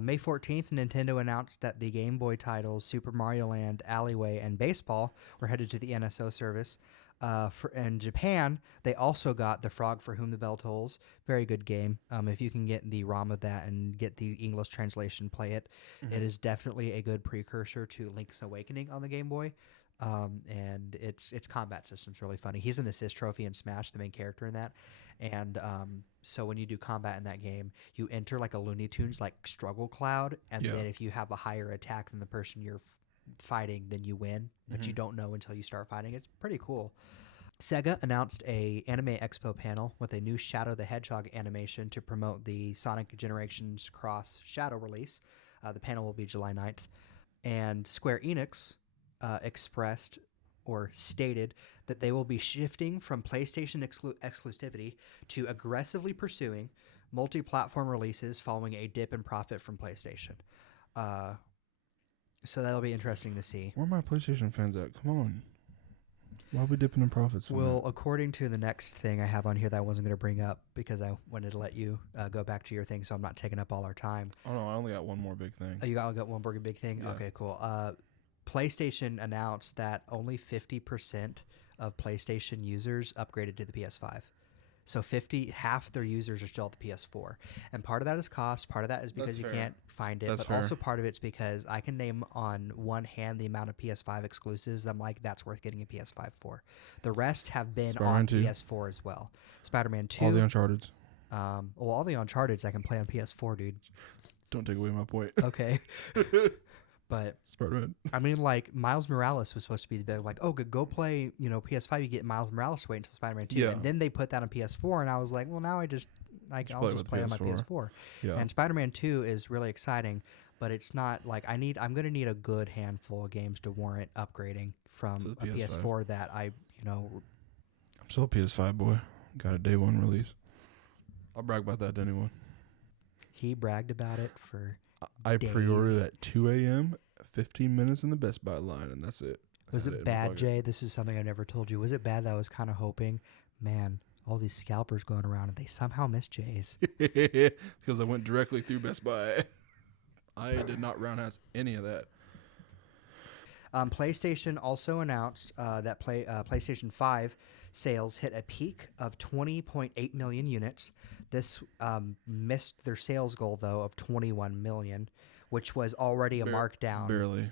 May 14th, Nintendo announced that the Game Boy titles Super Mario Land, Alleyway, and Baseball were headed to the NSO service. In Japan, they also got The Frog for Whom the Bell Tolls. Very good game. If you can get the ROM of that and get the English translation, play it. Mm-hmm. It is definitely a good precursor to Link's Awakening on the Game Boy. And its combat system's really funny. He's an assist trophy in Smash, the main character in that. And so when you do combat in that game, you enter like a Looney Tunes like struggle cloud, and then if you have a higher attack than the person you're fighting, then you win, but you don't know until you start fighting. It's pretty cool. Sega announced a Anime Expo panel with a new Shadow the Hedgehog animation to promote the Sonic Generations Cross Shadow release. The panel will be July 9th. And Square Enix expressed or stated that they will be shifting from PlayStation exclusivity to aggressively pursuing multi-platform releases following a dip in profit from PlayStation. So that'll be interesting to see. Where are my PlayStation fans at? Come on. Why are we dipping in profits? Well, according to the next thing I have on here that I wasn't going to bring up because I wanted to let you go back to your thing, so I'm not taking up all our time. Oh, no, I only got one more big thing. Oh, you got one more big thing? Yeah. Okay, cool. PlayStation announced that only 50% of PlayStation users upgraded to the PS5. So half their users are still at the PS4. And part of that is cost. Part of that is because you can't find it. That's but fair. Also part of it's because I can name on one hand the amount of PS5 exclusives. I'm like, that's worth getting a PS5 for. The rest have been Spider-Man on 2. PS4 as well. Spider-Man 2. All the Uncharted. All the Uncharted I can play on PS4, dude. Don't take away my point. Okay. But Spider-Man. I mean, like Miles Morales was supposed to be the big, like, oh, go play, PS5. You get Miles Morales to wait until Spider-Man 2, and then they put that on PS4, and I was like, well, now I'll just play on my PS4. Yeah. And Spider-Man 2 is really exciting, but it's not like I'm gonna need a good handful of games to warrant upgrading from a PS4 that I'm still a PS5 boy. Got a day one release. I'll brag about that to anyone. He bragged about it for. I pre-ordered at 2 a.m., 15 minutes in the Best Buy line, and that's it. Was it bad, Jay? This is something I never told you. Was it bad that I was kind of hoping, man, all these scalpers going around and they somehow missed Jay's? Because I went directly through Best Buy. I did not roundhouse any of that. PlayStation also announced that PlayStation 5 sales hit a peak of 20.8 million units. This missed their sales goal, though, of 21 million, which was already a markdown. Barely.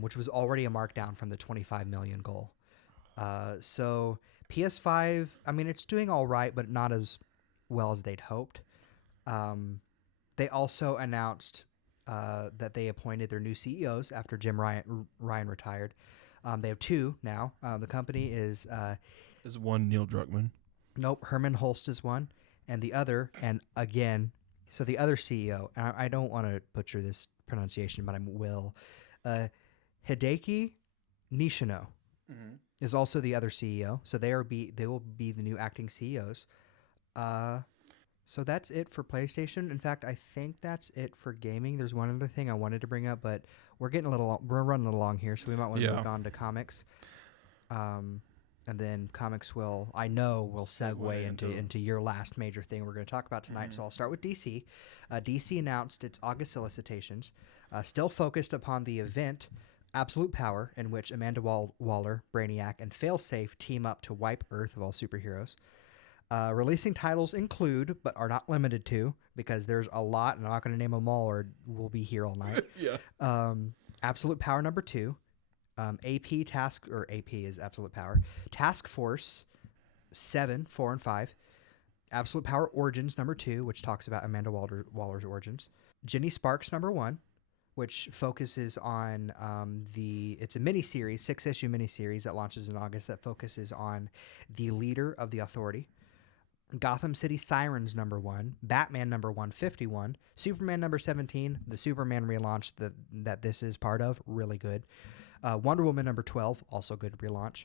Which was already a markdown from the 25 million goal. So PS5, I mean, it's doing all right, but not as well as they'd hoped. They also announced that they appointed their new CEOs after Jim Ryan retired. They have two now. The company is one Neil Druckmann? Nope, Herman Holst is one, and the other, and again, so the other CEO, and I don't want to butcher this pronunciation, but I will. Hideki Nishino is also the other CEO, so they will be the new acting CEOs. So that's it for PlayStation. In fact, I think that's it for gaming. There's one other thing I wanted to bring up, but we're running a little long here, so we might want to move on to comics. And then comics will segue into your last major thing we're going to talk about tonight. So I'll start with DC. DC announced its August solicitations, still focused upon the event Absolute Power, in which Amanda Waller, Brainiac, and Failsafe team up to wipe Earth of all superheroes. Releasing titles include, but are not limited to, because there's a lot, and I'm not going to name them all or we'll be here all night. Absolute Power number 2. AP is Absolute Power. Task Force 7, 4, and 5. Absolute Power Origins number 2, which talks about Amanda Waller's origins. Jenny Sparks number 1, which focuses on it's a miniseries, 6-issue miniseries that launches in August that focuses on the leader of the Authority. Gotham City Sirens number 1, Batman number 151, Superman number 17, the Superman relaunch that this is part of, really good. Wonder Woman number 12, also good relaunch.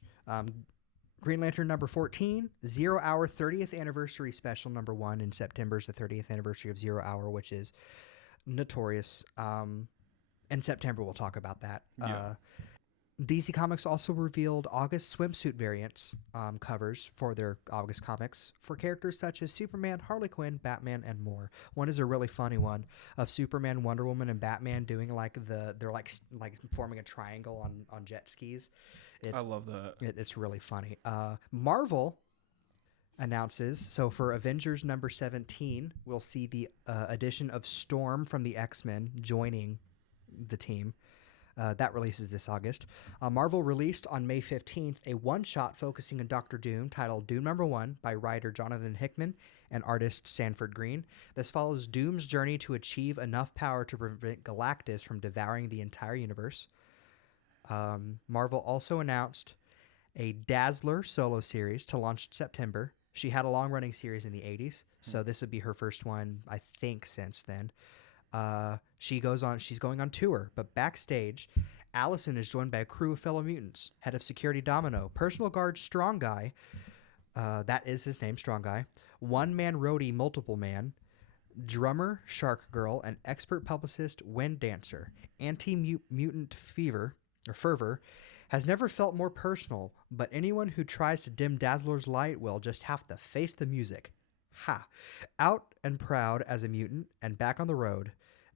Green Lantern number 14, 0 Hour 30th Anniversary Special number 1 in September is the 30th anniversary of 0 Hour, which is notorious. In September, we'll talk about that. DC Comics also revealed August swimsuit variants covers for their August comics for characters such as Superman, Harley Quinn, Batman, and more. One is a really funny one of Superman, Wonder Woman, and Batman doing they're like forming a triangle on jet skis. I love that. It's really funny. Marvel announces, so for Avengers number 17, we'll see the addition of Storm from the X-Men joining the team. That releases this August. Marvel released on May 15th a one-shot focusing on Doctor Doom titled Doom Number 1 by writer Jonathan Hickman and artist Sanford Green. This follows Doom's journey to achieve enough power to prevent Galactus from devouring the entire universe. Marvel also announced a Dazzler solo series to launch in September. She had a long-running series in the 80s, so this would be her first one, I think, since then. She's going on tour, but backstage, Allison is joined by a crew of fellow mutants. Head of security Domino, personal guard Strong Guy, that is his name, Strong Guy, one-man roadie Multiple Man, drummer Shark Girl, and expert publicist Wind Dancer. Anti-mutant fervor has never felt more personal, but anyone who tries to dim Dazzler's light will just have to face the music. Ha! Out and proud as a mutant and back on the road,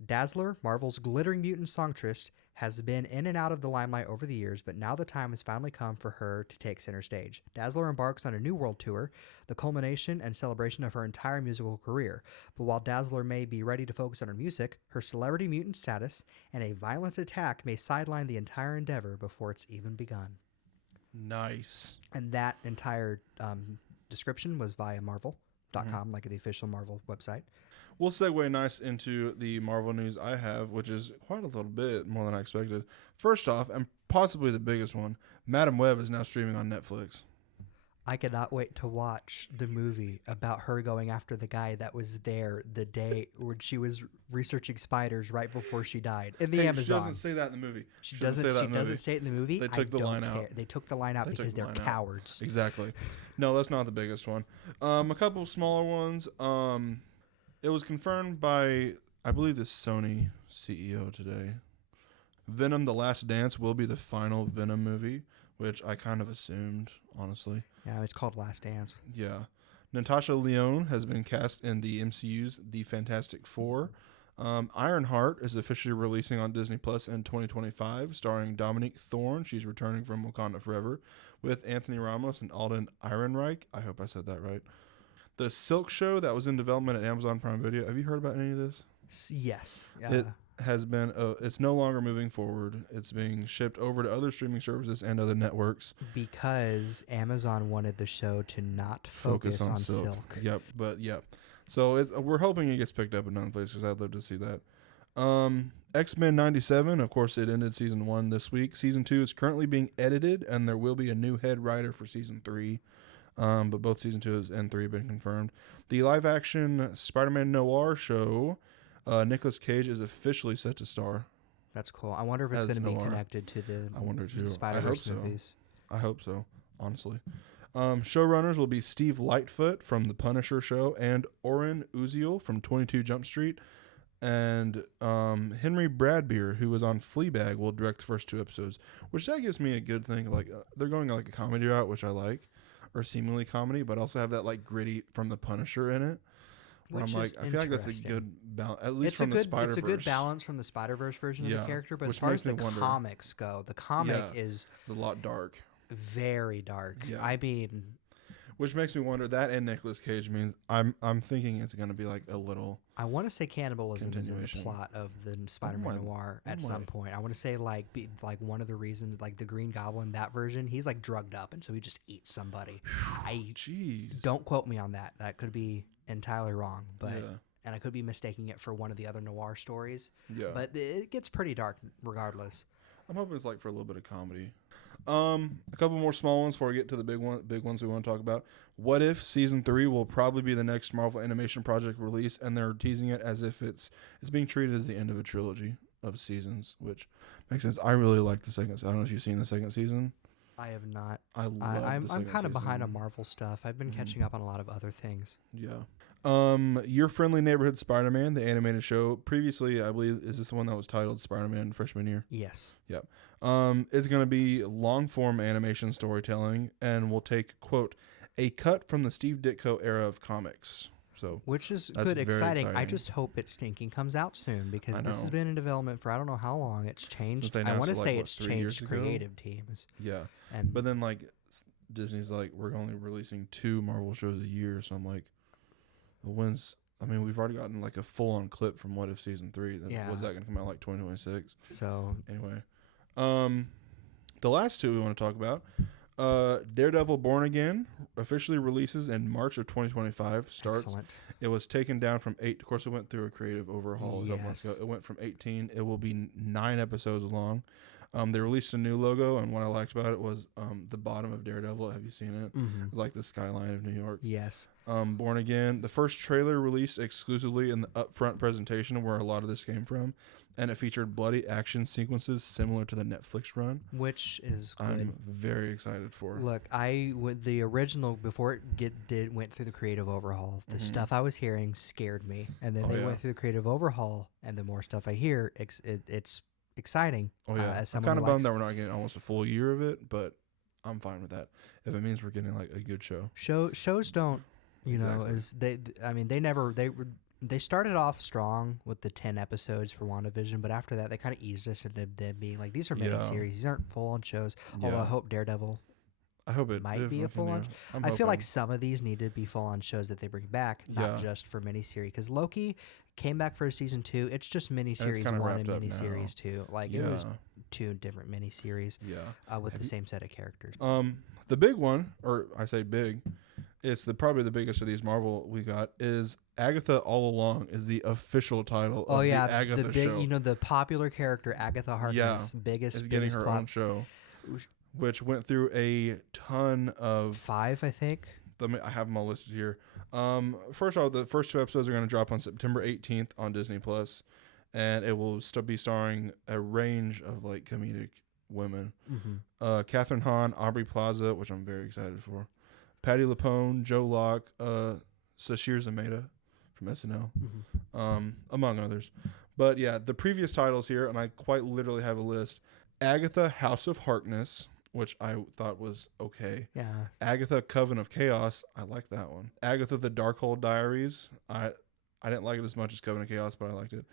Dazzler, Marvel's glittering mutant songstress, has been in and out of the limelight over the years, but now the time has finally come for her to take center stage. Dazzler embarks on a new world tour, the culmination and celebration of her entire musical career. But while Dazzler may be ready to focus on her music, her celebrity mutant status and a violent attack may sideline the entire endeavor before it's even begun. Nice. And that entire description was via Marvel.com, like the official Marvel website. We'll segue nice into the Marvel news I have, which is quite a little bit more than I expected. First off, and possibly the biggest one, Madam Web is now streaming on Netflix. I cannot wait to watch the movie about her going after the guy that was there the day when she was researching spiders right before she died in the Amazon. She doesn't say that in the movie. She doesn't say it in the movie. They took the line out. They took the line out because they're cowards. Exactly. No, that's not the biggest one. A couple of smaller ones. It was confirmed by, I believe, the Sony CEO today. Venom: The Last Dance will be the final Venom movie, which I kind of assumed, honestly. Yeah, it's called Last Dance. Yeah. Natasha Lyonne has been cast in the MCU's The Fantastic Four. Ironheart is officially releasing on Disney Plus in 2025, starring Dominique Thorne. She's returning from Wakanda Forever with Anthony Ramos and Alden Ehrenreich. I hope I said that right. The Silk Show that was in development at Amazon Prime Video. Have you heard about any of this? Yes. It has been, it's no longer moving forward. It's being shipped over to other streaming services and other networks. Because Amazon wanted the show to not focus on Silk. Yep, but yep. So we're hoping it gets picked up in other places because I'd love to see that. X-Men 97, of course, it ended season 1 this week. Season 2 is currently being edited, and there will be a new head writer for season 3. But both season 2 and 3 have been confirmed. The live-action Spider-Man Noir show, Nicolas Cage is officially set to star. That's cool. I wonder if it's going to be connected to the Spider-Verse movies. I hope so, honestly. Showrunners will be Steve Lightfoot from The Punisher show and Oren Uziel from 22 Jump Street. And Henry Bradbeer, who was on Fleabag, will direct the first 2 episodes, which that gives me a good thing. Like they're going like a comedy route, which I like. Or seemingly comedy, but also have that like gritty from the Punisher in it. Where I'm like, I feel like that's a good balance, at least from the Spider-Verse. It's a good balance from the Spider-Verse version of the character, but as far as the comics go, the comic is it's a lot dark, very dark. Yeah. I mean, which makes me wonder that and Nicolas Cage means I'm thinking it's going to be like a little. I want to say cannibalism is in the plot of the Spider-Man Noir at some point. I want to say like one of the reasons, like the Green Goblin, that version, he's like drugged up and so he just eats somebody. Jeez. Don't quote me on that. That could be entirely wrong, but and I could be mistaking it for one of the other noir stories. Yeah. But it gets pretty dark regardless. I'm hoping it's like for a little bit of comedy. A couple more small ones before we get to the big ones we want to talk about. What If season 3 will probably be the next Marvel animation project release, and they're teasing it as if it's being treated as the end of a trilogy of seasons, which makes sense. I really like the second. I don't know if you've seen the second season. I have not. I'm kind of behind on Marvel stuff. I've been catching up on a lot of other things. Yeah. Your Friendly Neighborhood Spider-Man, the animated show. Previously, I believe, is this the one that was titled Spider-Man Freshman Year? Yes. Yep. It's going to be long form animation storytelling and will take, quote, a cut from the Steve Ditko era of comics. So Which is that's good, very exciting. I exciting. just hope it stinking comes out soon because I this has know. been in development for I don't know how long. It's changed. they I announced want to it, like, say what, it's 3 years changed ago? creative teams. yeah. And But then, like, Disney's like, we're only releasing 2 Marvel shows a year. So I'm like, well, when's. I mean, we've already gotten like a full on clip from What If Season 3. Then Yeah. Was that going to come out like 2026? so Anyway. The last 2 we want to talk about. Daredevil Born Again officially releases in March of 2025. Starts. excellent. It was taken down from 8. Of course, it went through a creative overhaul a couple months Yes. ago. It went from 18. It will be 9 episodes long. They released a new logo, and what I liked about it was the bottom of Daredevil. Have you seen it? Mm-hmm. It's like the skyline of New York. Yes. Born Again. The first trailer released exclusively in the upfront presentation where a lot of this came from, and it featured bloody action sequences similar to the Netflix run. Which is good. I'm very excited for. Look, with the original before it went through the creative overhaul, the Mhm. stuff I was hearing scared me, and then Oh, they yeah. went through the creative overhaul, and the more stuff I hear, it's exciting. Oh yeah, as I'm someone kind who of bummed likes that we're not getting almost a full year of it, but I'm fine with that if it means we're getting like a good show. shows don't, Exactly. as I mean they started off strong with the 10 episodes for WandaVision, but after that they kind of eased us into them being like these are Yeah. miniseries, these aren't full on shows. Although I Yeah, hope Daredevil. I hope it might be a if we full on- continue. I'm I feel like hoping. some of these need to be full on shows that they bring back, not Yeah. just for miniseries. Because Loki came back for season 2. It's just miniseries kinda 1 and wrapped up now. miniseries 2. Like it was Yeah, 2 different miniseries yeah. with Have the you- same set of characters. The big one, or I say big, it's probably the biggest of these Marvel we got is Agatha All Along is the official title Oh of yeah, the Agatha the big, show. the popular character Agatha Harkness, biggest Is getting her plot. own show, which went through a ton of 5, I think. I have them all listed here. First off, the first 2 episodes are going to drop on September 18th on Disney Plus, and it will still be starring a range of like comedic women. Mm-hmm. Catherine Hahn, Aubrey Plaza, which I'm very excited for. Patty LuPone, Joe Locke, Sashir Zameda from SNL, Mm-hmm. among others. But yeah, the previous titles here, and I quite literally have a list. Agatha House of Harkness, which I thought was okay. Yeah. Agatha Coven of Chaos, I like that one. Agatha the Darkhold Diaries, I didn't like it as much as Coven of Chaos, but I liked it.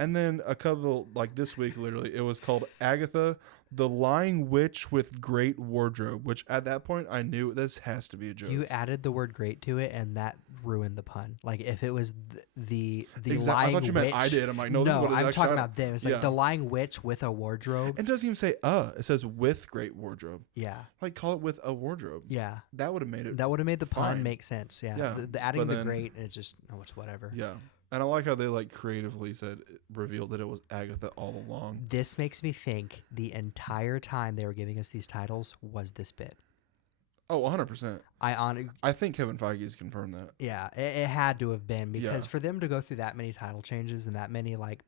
And then a couple, like this week, literally, it was called Agatha the Lying Witch with Great Wardrobe, which at that point I knew this has to be a joke. You added the word "great" to it, and that ruined the pun. Like if it was the Exactly. lying I thought you meant I witch- did. I'm like, no, this is what it I'm actually talking sounded- about them. It's like Yeah. the lying witch with a wardrobe. It doesn't even say it says with great wardrobe. Yeah, Like call it with a wardrobe. yeah. That would have made it. That would have made the pun fine. make sense. Yeah, Yeah, the adding but the then- great, and it's just it's whatever. Yeah. And I like how they like creatively revealed that it was Agatha all along. This makes me think the entire time they were giving us these titles was this bit. Oh, 100%. I think Kevin Feige's confirmed that. Yeah, it had to have been because Yeah. for them to go through that many title changes and that many like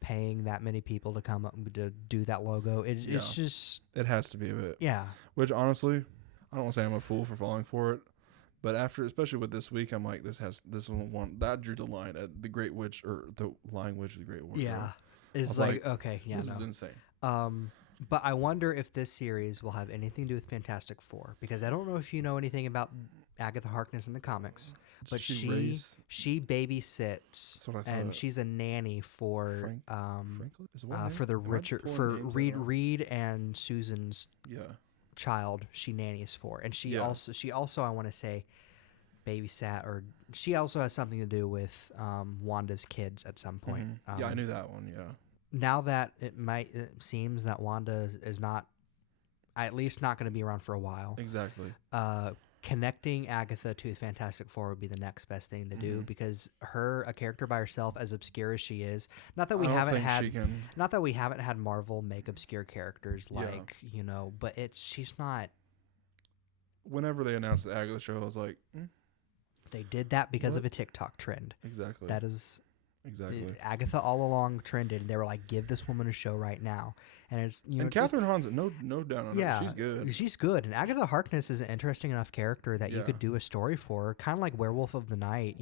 paying that many people to come up to do that logo, it's Yeah. just It has to be a bit. yeah. Which honestly, I don't want to say I'm a fool for falling for it, but after, especially with this week, I'm like, this one that drew the line at the Great Witch or the Lying Witch of the Great Wardrobe. Yeah, it's was like, like, okay, yeah, This no. is insane. But I wonder if this series will have anything to do with Fantastic Four because I don't know if you know anything about Agatha Harkness in the comics, but she raised babysits That's what I and thought. she's a nanny for Franklin? Is it one for name? the Am I Richard pulling for names out Reed of my- Reed and Susan's Yeah. child she nannies for, and she Yeah. also I want to say babysat, or she also has something to do with Wanda's kids at some point. Mhm. Yeah, I knew that one. Yeah. Now that it seems that Wanda is not, at least not going to be around for a while. Exactly. Connecting Agatha to Fantastic Four would be the next best thing to do Mhm. because a character by herself, as obscure as she is, not that I we don't haven't think had she can. not that we haven't had Marvel make obscure characters Yeah. like, but she's not. Whenever they announced the Agatha show, I was like, They did that because of What? a TikTok trend. exactly. That is Exactly. Agatha all along trended, and they were like, "Give this woman a show right now." And it's And it's- Catherine Hahn's no down on yeah, her. She's good. She's good, and Agatha Harkness is an interesting enough character that you Yeah. could do a story for, kind of like Werewolf of the Night,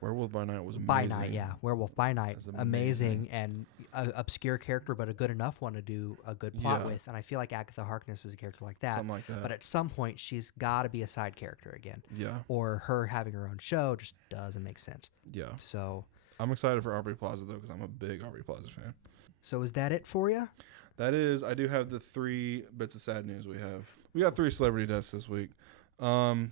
Werewolf by Night was amazing. By Night, yeah, Werewolf by Night, That's amazing, and a obscure character, but a good enough one to do a good plot Yeah. with. And I feel like Agatha Harkness is a character like that. Something like that. But at some point, she's got to be a side character again, Yeah. or her having her own show just doesn't make sense. Yeah. So, I'm excited for Aubrey Plaza though, because I'm a big Aubrey Plaza fan. so is that it for you? That is, I do have the 3 bits of sad news we have. We got 3 celebrity deaths this week. Starting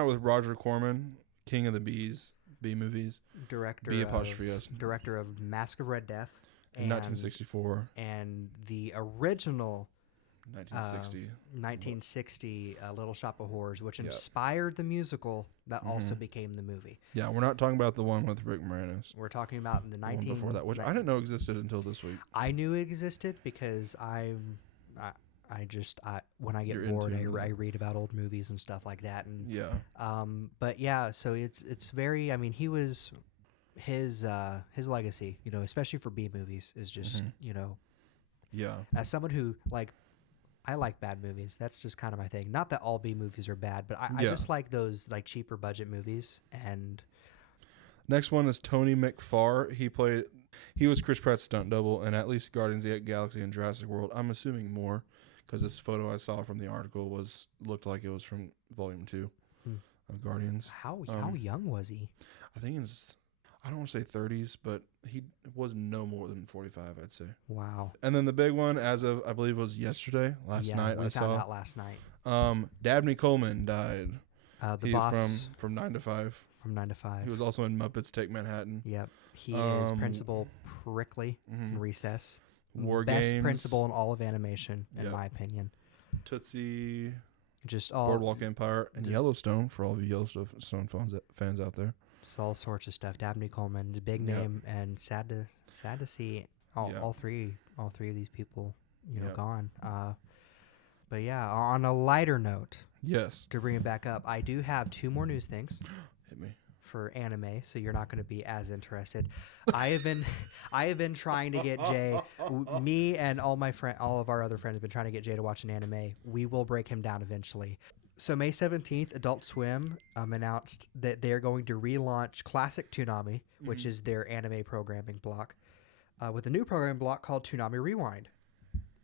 out with Roger Corman, King of the Bees, B movies, Director B apostrophe S. director of Mask of Red Death, In 1964, and the original 1960. 1960 Little Shop of Horrors, which Yeah. inspired the musical that also Mhm. became the movie. Yeah, we're not talking about the one with Rick Moranis. We're talking about in the The one 19 before that, which I didn't know existed until this week. I knew it existed because when I get You're bored, into I that. read about old movies and stuff like that. And Yeah. but yeah, so it's very. I mean, he was his legacy, especially for B movies, is just Mhm. Yeah. as someone who I like bad movies. That's just kind of my thing. Not that all B movies are bad, but I Yeah. just like those cheaper budget movies. And Next one is Tony McFarr. He was Chris Pratt's stunt double in at least Guardians of the Galaxy and Jurassic World. I'm assuming more, because this photo I saw from the article looked like it was from Volume 2 Hmm. of Guardians. how Um, young was he? I think I don't want to say 30s, but he was no more than 45, I'd say. Wow. And then the big one, as of I believe it was yesterday, last night we I found saw. out last night. Dabney Coleman died. The He's boss from 9 to 5. from 9 to 5. He was also in Muppets Take Manhattan. Yep. He is Um, Principal Prickly in Mhm. Recess. War Best Games. principal in all of animation, in Yep. my opinion. Tootsie, Just all Boardwalk Empire, and just- Yellowstone for all of you Yellowstone fans out there. just all sorts of stuff. Dabney Coleman, the big Yep. name, and sad to see all Yeah. all three of these people, Yep. gone. But yeah, on a lighter note, Yes. to bring it back up, I do have 2 more news things Hit me. for anime, so you're not going to be as interested. I have been trying to get Jay, me and all of our other friends have been trying to get Jay to watch an anime. We will break him down eventually. So May 17th, Adult Swim announced that they're going to relaunch Classic Toonami, which is their anime programming block, with a new programming block called Toonami Rewind.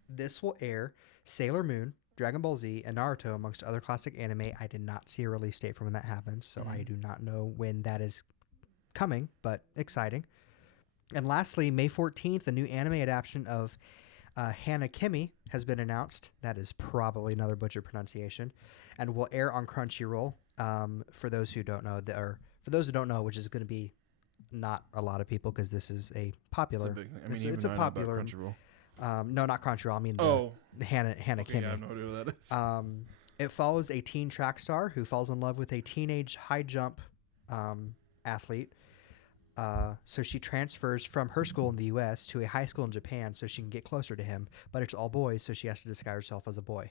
This will air Sailor Moon, Dragon Ball Z, and Naruto, amongst other classic anime. I did not see a release date for when that happens, so I do not know when that is coming, but exciting. And lastly, May 14th, a new anime adaptation of Hana Kimi has been announced. That is probably another butchered pronunciation, and will air on Crunchyroll. For those who don't know, which is going to be not a lot of people, because this is a It's popular. a big thing. I mean, it's even a I know about popular. Crunchyroll. No, not Crunchyroll. I mean the Hana Okay, Kimi. yeah, I have no idea what that is. It follows a teen track star who falls in love with a teenage high jump athlete. So she transfers from her school in the U.S. to a high school in Japan so she can get closer to him. But it's all boys, so she has to disguise herself as a boy.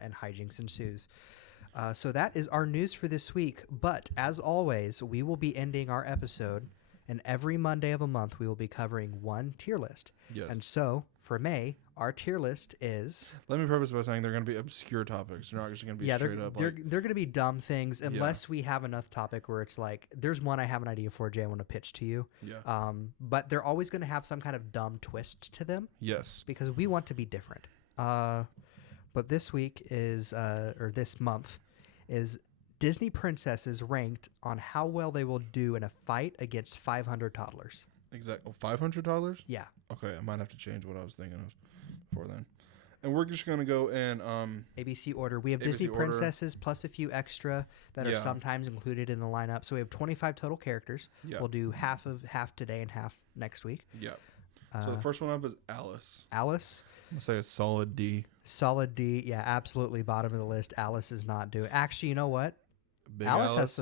And hijinks ensues. So that is our news for this week. But as always, we will be ending our episode, and every Monday of a month we will be covering one tier list. Yes. And so for May, our tier list is Let me preface by saying they're going to be obscure topics. They're not just going to be they're straight up they're, like. they're going to be dumb things unless we have enough topic where it's like there's one I have an idea for, Jay, I want to pitch to you. Yeah. But they're always going to have some kind of dumb twist to them Yes. because we want to be different. But this week is or this month is Disney princesses ranked on how well they will do in a fight against 500 toddlers. Exactly. $500? Yeah. Okay, I might have to change what I was thinking of before then. And we're just going to go in. ABC order. We have ABC Disney order. princesses plus a few extra that are Yeah. sometimes included in the lineup. So we have 25 total characters. Yeah. We'll do half today and half next week. Yeah. So the first one up is Alice. Alice, I'm going to say a solid D. solid D. Yeah, absolutely bottom of the list. Alice is not doing. Actually, you know what? Big Alice has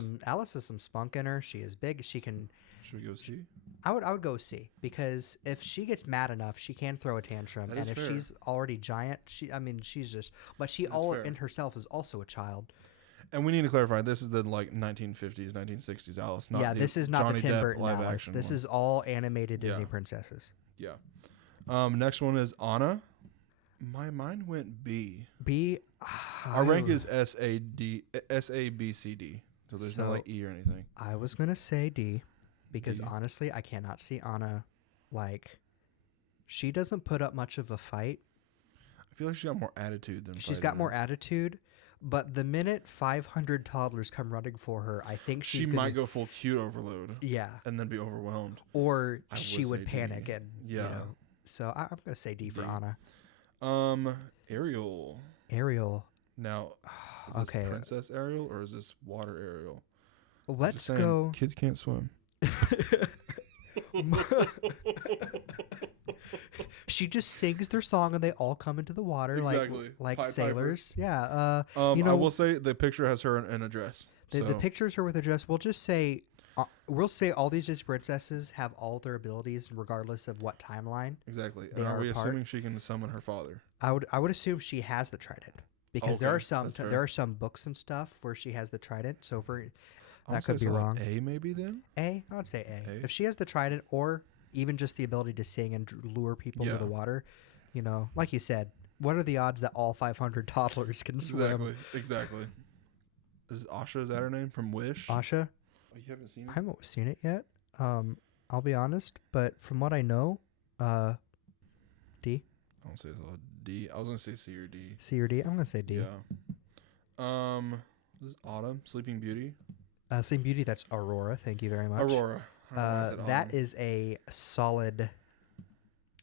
some spunk in her. She is big. She can. Should we go C? I would go C, because if she gets mad enough, she can throw a tantrum. That And is if fair. she's already giant, she's just. But she That's all fair. in herself is also a child. And we need to clarify, this is the 1950s, 1960s Alice. Not Yeah, the this is not Johnny the Tim Depp Burton live Alice. action This one. is all animated Disney Yeah. princesses. Yeah. Next one is Anna. My mind went B. B. Our rank is S A B C D. So there's no So- like E or anything. I was gonna say D, because D. honestly, I cannot see Anna like She doesn't put up much of a fight. I feel like she got more attitude than She's fight got in more her. attitude, but the minute 500 toddlers come running for her, I think she's She gonna, might go full cute overload yeah, and then be overwhelmed. or I she would would say D. panic and Yeah. You know. So I'm gonna say D for D. Anna. Ariel. Ariel. Now, is this Okay, Princess Ariel or is this Water Ariel? let's Just saying, go. Kids can't swim. She just sings their song and they all come into the water Exactly. like Pied Piper. sailors. Yeah. I know- will say the picture has her in a dress. The so, pictures her with a dress. We'll say all these Disney princesses have all their abilities regardless of what timeline. exactly. they And are are we apart. assuming she can summon her father? I would assume she has the trident because there Okay, are some that's fair. there are some books and stuff where she has the trident. So for I that would say could be solid wrong. A maybe then. I would say A. A? If she has the trident or even just the ability to sing and lure people to Yeah. the water, like you said, what are the odds that all 500 toddlers can swim? Exactly. Is that her name from Wish? Asha, Oh, you haven't seen I it? haven't seen it yet. I'll be honest, but from what I know, D, I don't say it's all D. I was gonna say C or D. C or D. I'm gonna say D. Yeah. This is Autumn, Sleeping Beauty. Same beauty. That's Aurora. Thank you very much. Aurora. I don't know why I said That Autumn. is a solid.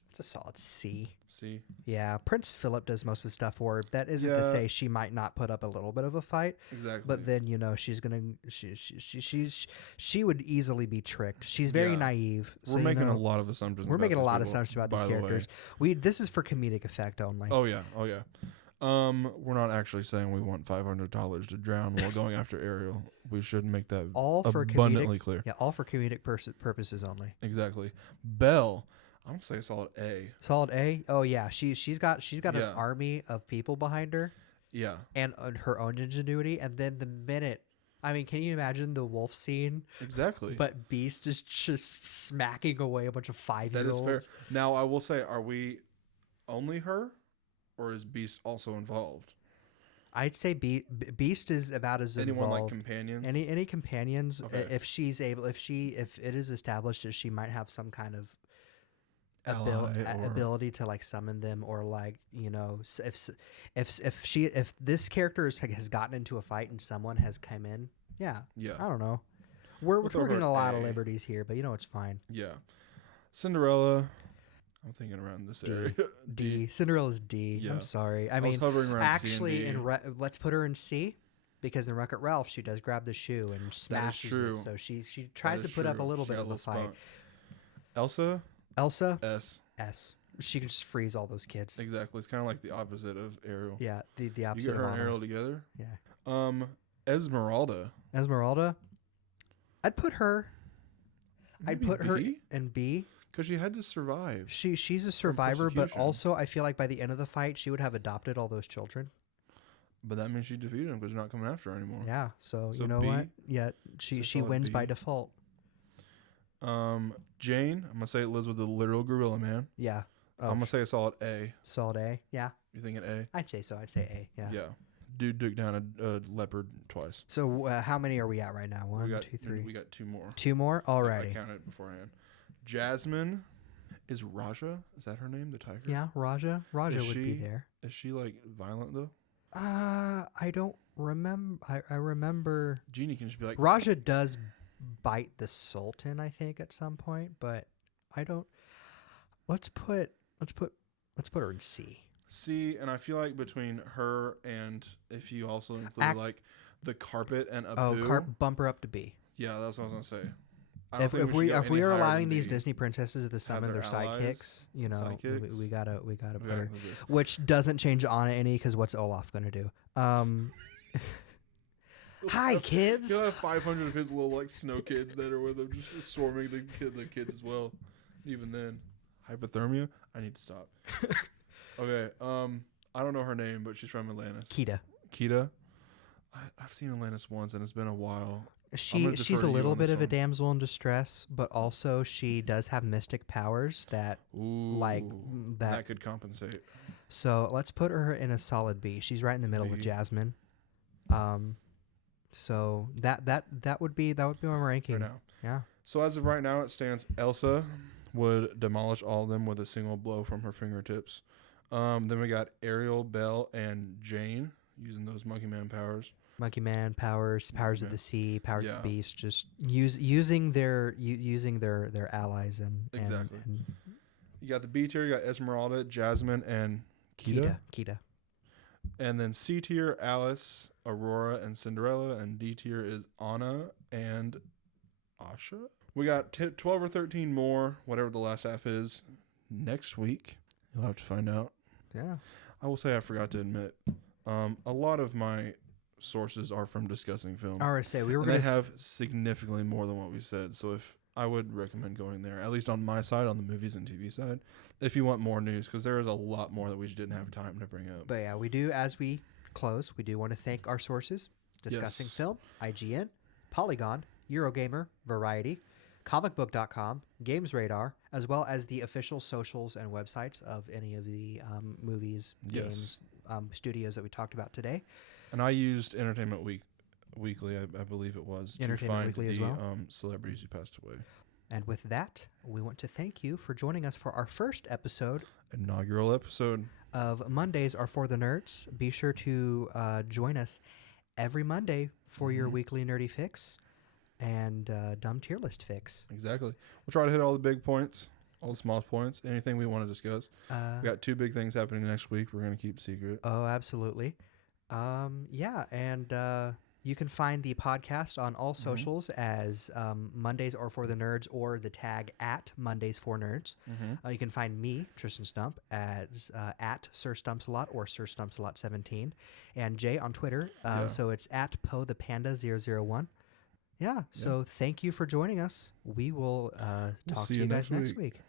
It's a solid C. C. Yeah, Prince Philip does most of the stuff for her. That isn't to Yeah. say she might not put up a little bit of a fight, Exactly. but then she's gonna she would easily be tricked. She's very Yeah. naive. So, we're making a lot of assumptions. We're about making a these lot of people, assumptions about by these the way. characters. This is for comedic effect only. Oh yeah. We're not actually saying we want $500 to drown while going after Ariel. We should make that All for abundantly comedic. clear. Yeah, all for comedic purposes only. Exactly. Belle. I'm gonna say a solid A. Solid A. Oh yeah, she's got an Yeah. army of people behind her Yeah. and her own ingenuity. And then the minute, I mean, can you imagine the wolf scene? Exactly. But Beast is just smacking away a bunch of 5-year-olds. that is fair. Now I will say, are we only her, or is Beast also involved? I'd say Beast is about as Anyone like involved. companions? Any companions? Okay. If it is established that she might have some kind of Ally or- ability to like summon them, or like if this character has gotten into a fight and someone has come in, yeah, Yeah. I don't know. We're throw her getting an a lot of A. liberties here, but it's fine. Yeah. Cinderella. I'm thinking around this D. area. D. Cinderella's D. Yeah. I'm sorry. I I was mean, hovering around actually, C and D. let's put her in C, because in Wreck-It Ralph she does grab the shoe and smashes true. it. So she That tries to is put up a true. little She bit got of a fight. spunk. Elsa. Elsa S. S. She can just freeze all those kids. Exactly. It's kind of like the opposite of Ariel. Yeah, the You opposite get her of and Anna. Ariel together. Yeah. Esmeralda. Esmeralda. I'd put her. I'd put her in B. because she had to survive. She's a survivor, but persecution. also I feel like by the end of the fight she would have adopted all those children. But that means she defeated him because they're not coming after her anymore. Yeah. So, So you know B? what? Yeah, she solid wins B. by default. Jane, I'm gonna say it lives with the literal gorilla man. Yeah. Oh, I'm gonna say a solid A. solid A. Yeah. You thinking A? I'd say so. I'd say A. Yeah. Yeah. Dude took down a leopard twice. So how many are we at right now? One, two, three. We got two more. Two more? I Alrighty. counted beforehand. Jasmine is Raja. Is that her name? The tiger. Yeah, Raja. Raja Is would be she- there. Is she like violent though? I don't remember. I remember Genie can just be like, Raja does bite the Sultan, I think, at some point, but I don't. Let's put her in C. C, and I feel like between her and if you also include like the carpet and Apu. Bump her up to B. Yeah, that's what I was gonna say. I don't If think we should go if we any are higher allowing than these B. Disney princesses to summon their their allies, sidekicks, sidekicks. we gotta We put gotta her. include this. Which doesn't change Anna any, because what's Olaf gonna do? Hi kids. He'll have 500 of his little like snow kids that are with him, just swarming the kids as well. Even then, hypothermia. I need to stop. Okay. I don't know her name, but she's from Atlantis. Kita. I've seen Atlantis once, and it's been a while. She's defer a to you little on bit this of a one. damsel in distress, but also she does have mystic powers that Ooh, like that. that could compensate. So let's put her in a solid B. She's right in the middle with B. Jasmine. So that would be my ranking. For now. Yeah. So as of right now, it stands Elsa would demolish all of them with a single blow from her fingertips. Then we got Ariel, Belle, and Jane using those Monkey Man powers. Monkey Man powers, powers of Man. the sea, powers of Yeah. the beast, just using their allies and Exactly. and You got the B tier, you got Esmeralda, Jasmine, and Kita. And then C tier, Alice, Aurora, and Cinderella. And D tier is Anna and Asha. We got 12 or 13 more, whatever the last half is, next week. You'll have to find out. Yeah. I will say I forgot to admit, a lot of my sources are from Discussing Film. RSA. We were And going they to have significantly more than what we said. So if I would recommend going there, at least on my side, on the movies and TV side, if you want more news, because there is a lot more that we just didn't have time to bring up. But yeah, we do, as we close, we do want to thank our sources: Discussing Yes. Film, IGN, Polygon, Eurogamer, Variety, comicbook.com, Games Radar, as well as the official socials and websites of any of the movies, Yes. games, studios that we talked about today. And I used Entertainment Weekly, I believe it was, to Entertainment find Weekly the as well. Celebrities who passed away. And with that, we want to thank you for joining us for our first episode Inaugural episode. of Mondays Are For the Nerds. Be sure to join us every Monday for your Mhm. weekly nerdy fix and dumb tier list fix. Exactly. We'll try to hit all the big points, all the small points, anything we want to discuss. We got 2 big things happening next week. We're going to keep secret. Oh, absolutely. Yeah, and you can find the podcast on all socials as Mondays Are For the Nerds or the tag at Mondays for Nerds. You can find me, Tristan Stump, as at Sir Stumps a Lot or Sir Stumps a Lot 17, and Jay on Twitter. Yeah. So it's at Poe the Panda 001. Yeah. So thank you for joining us. We will talk to see you you guys next next week.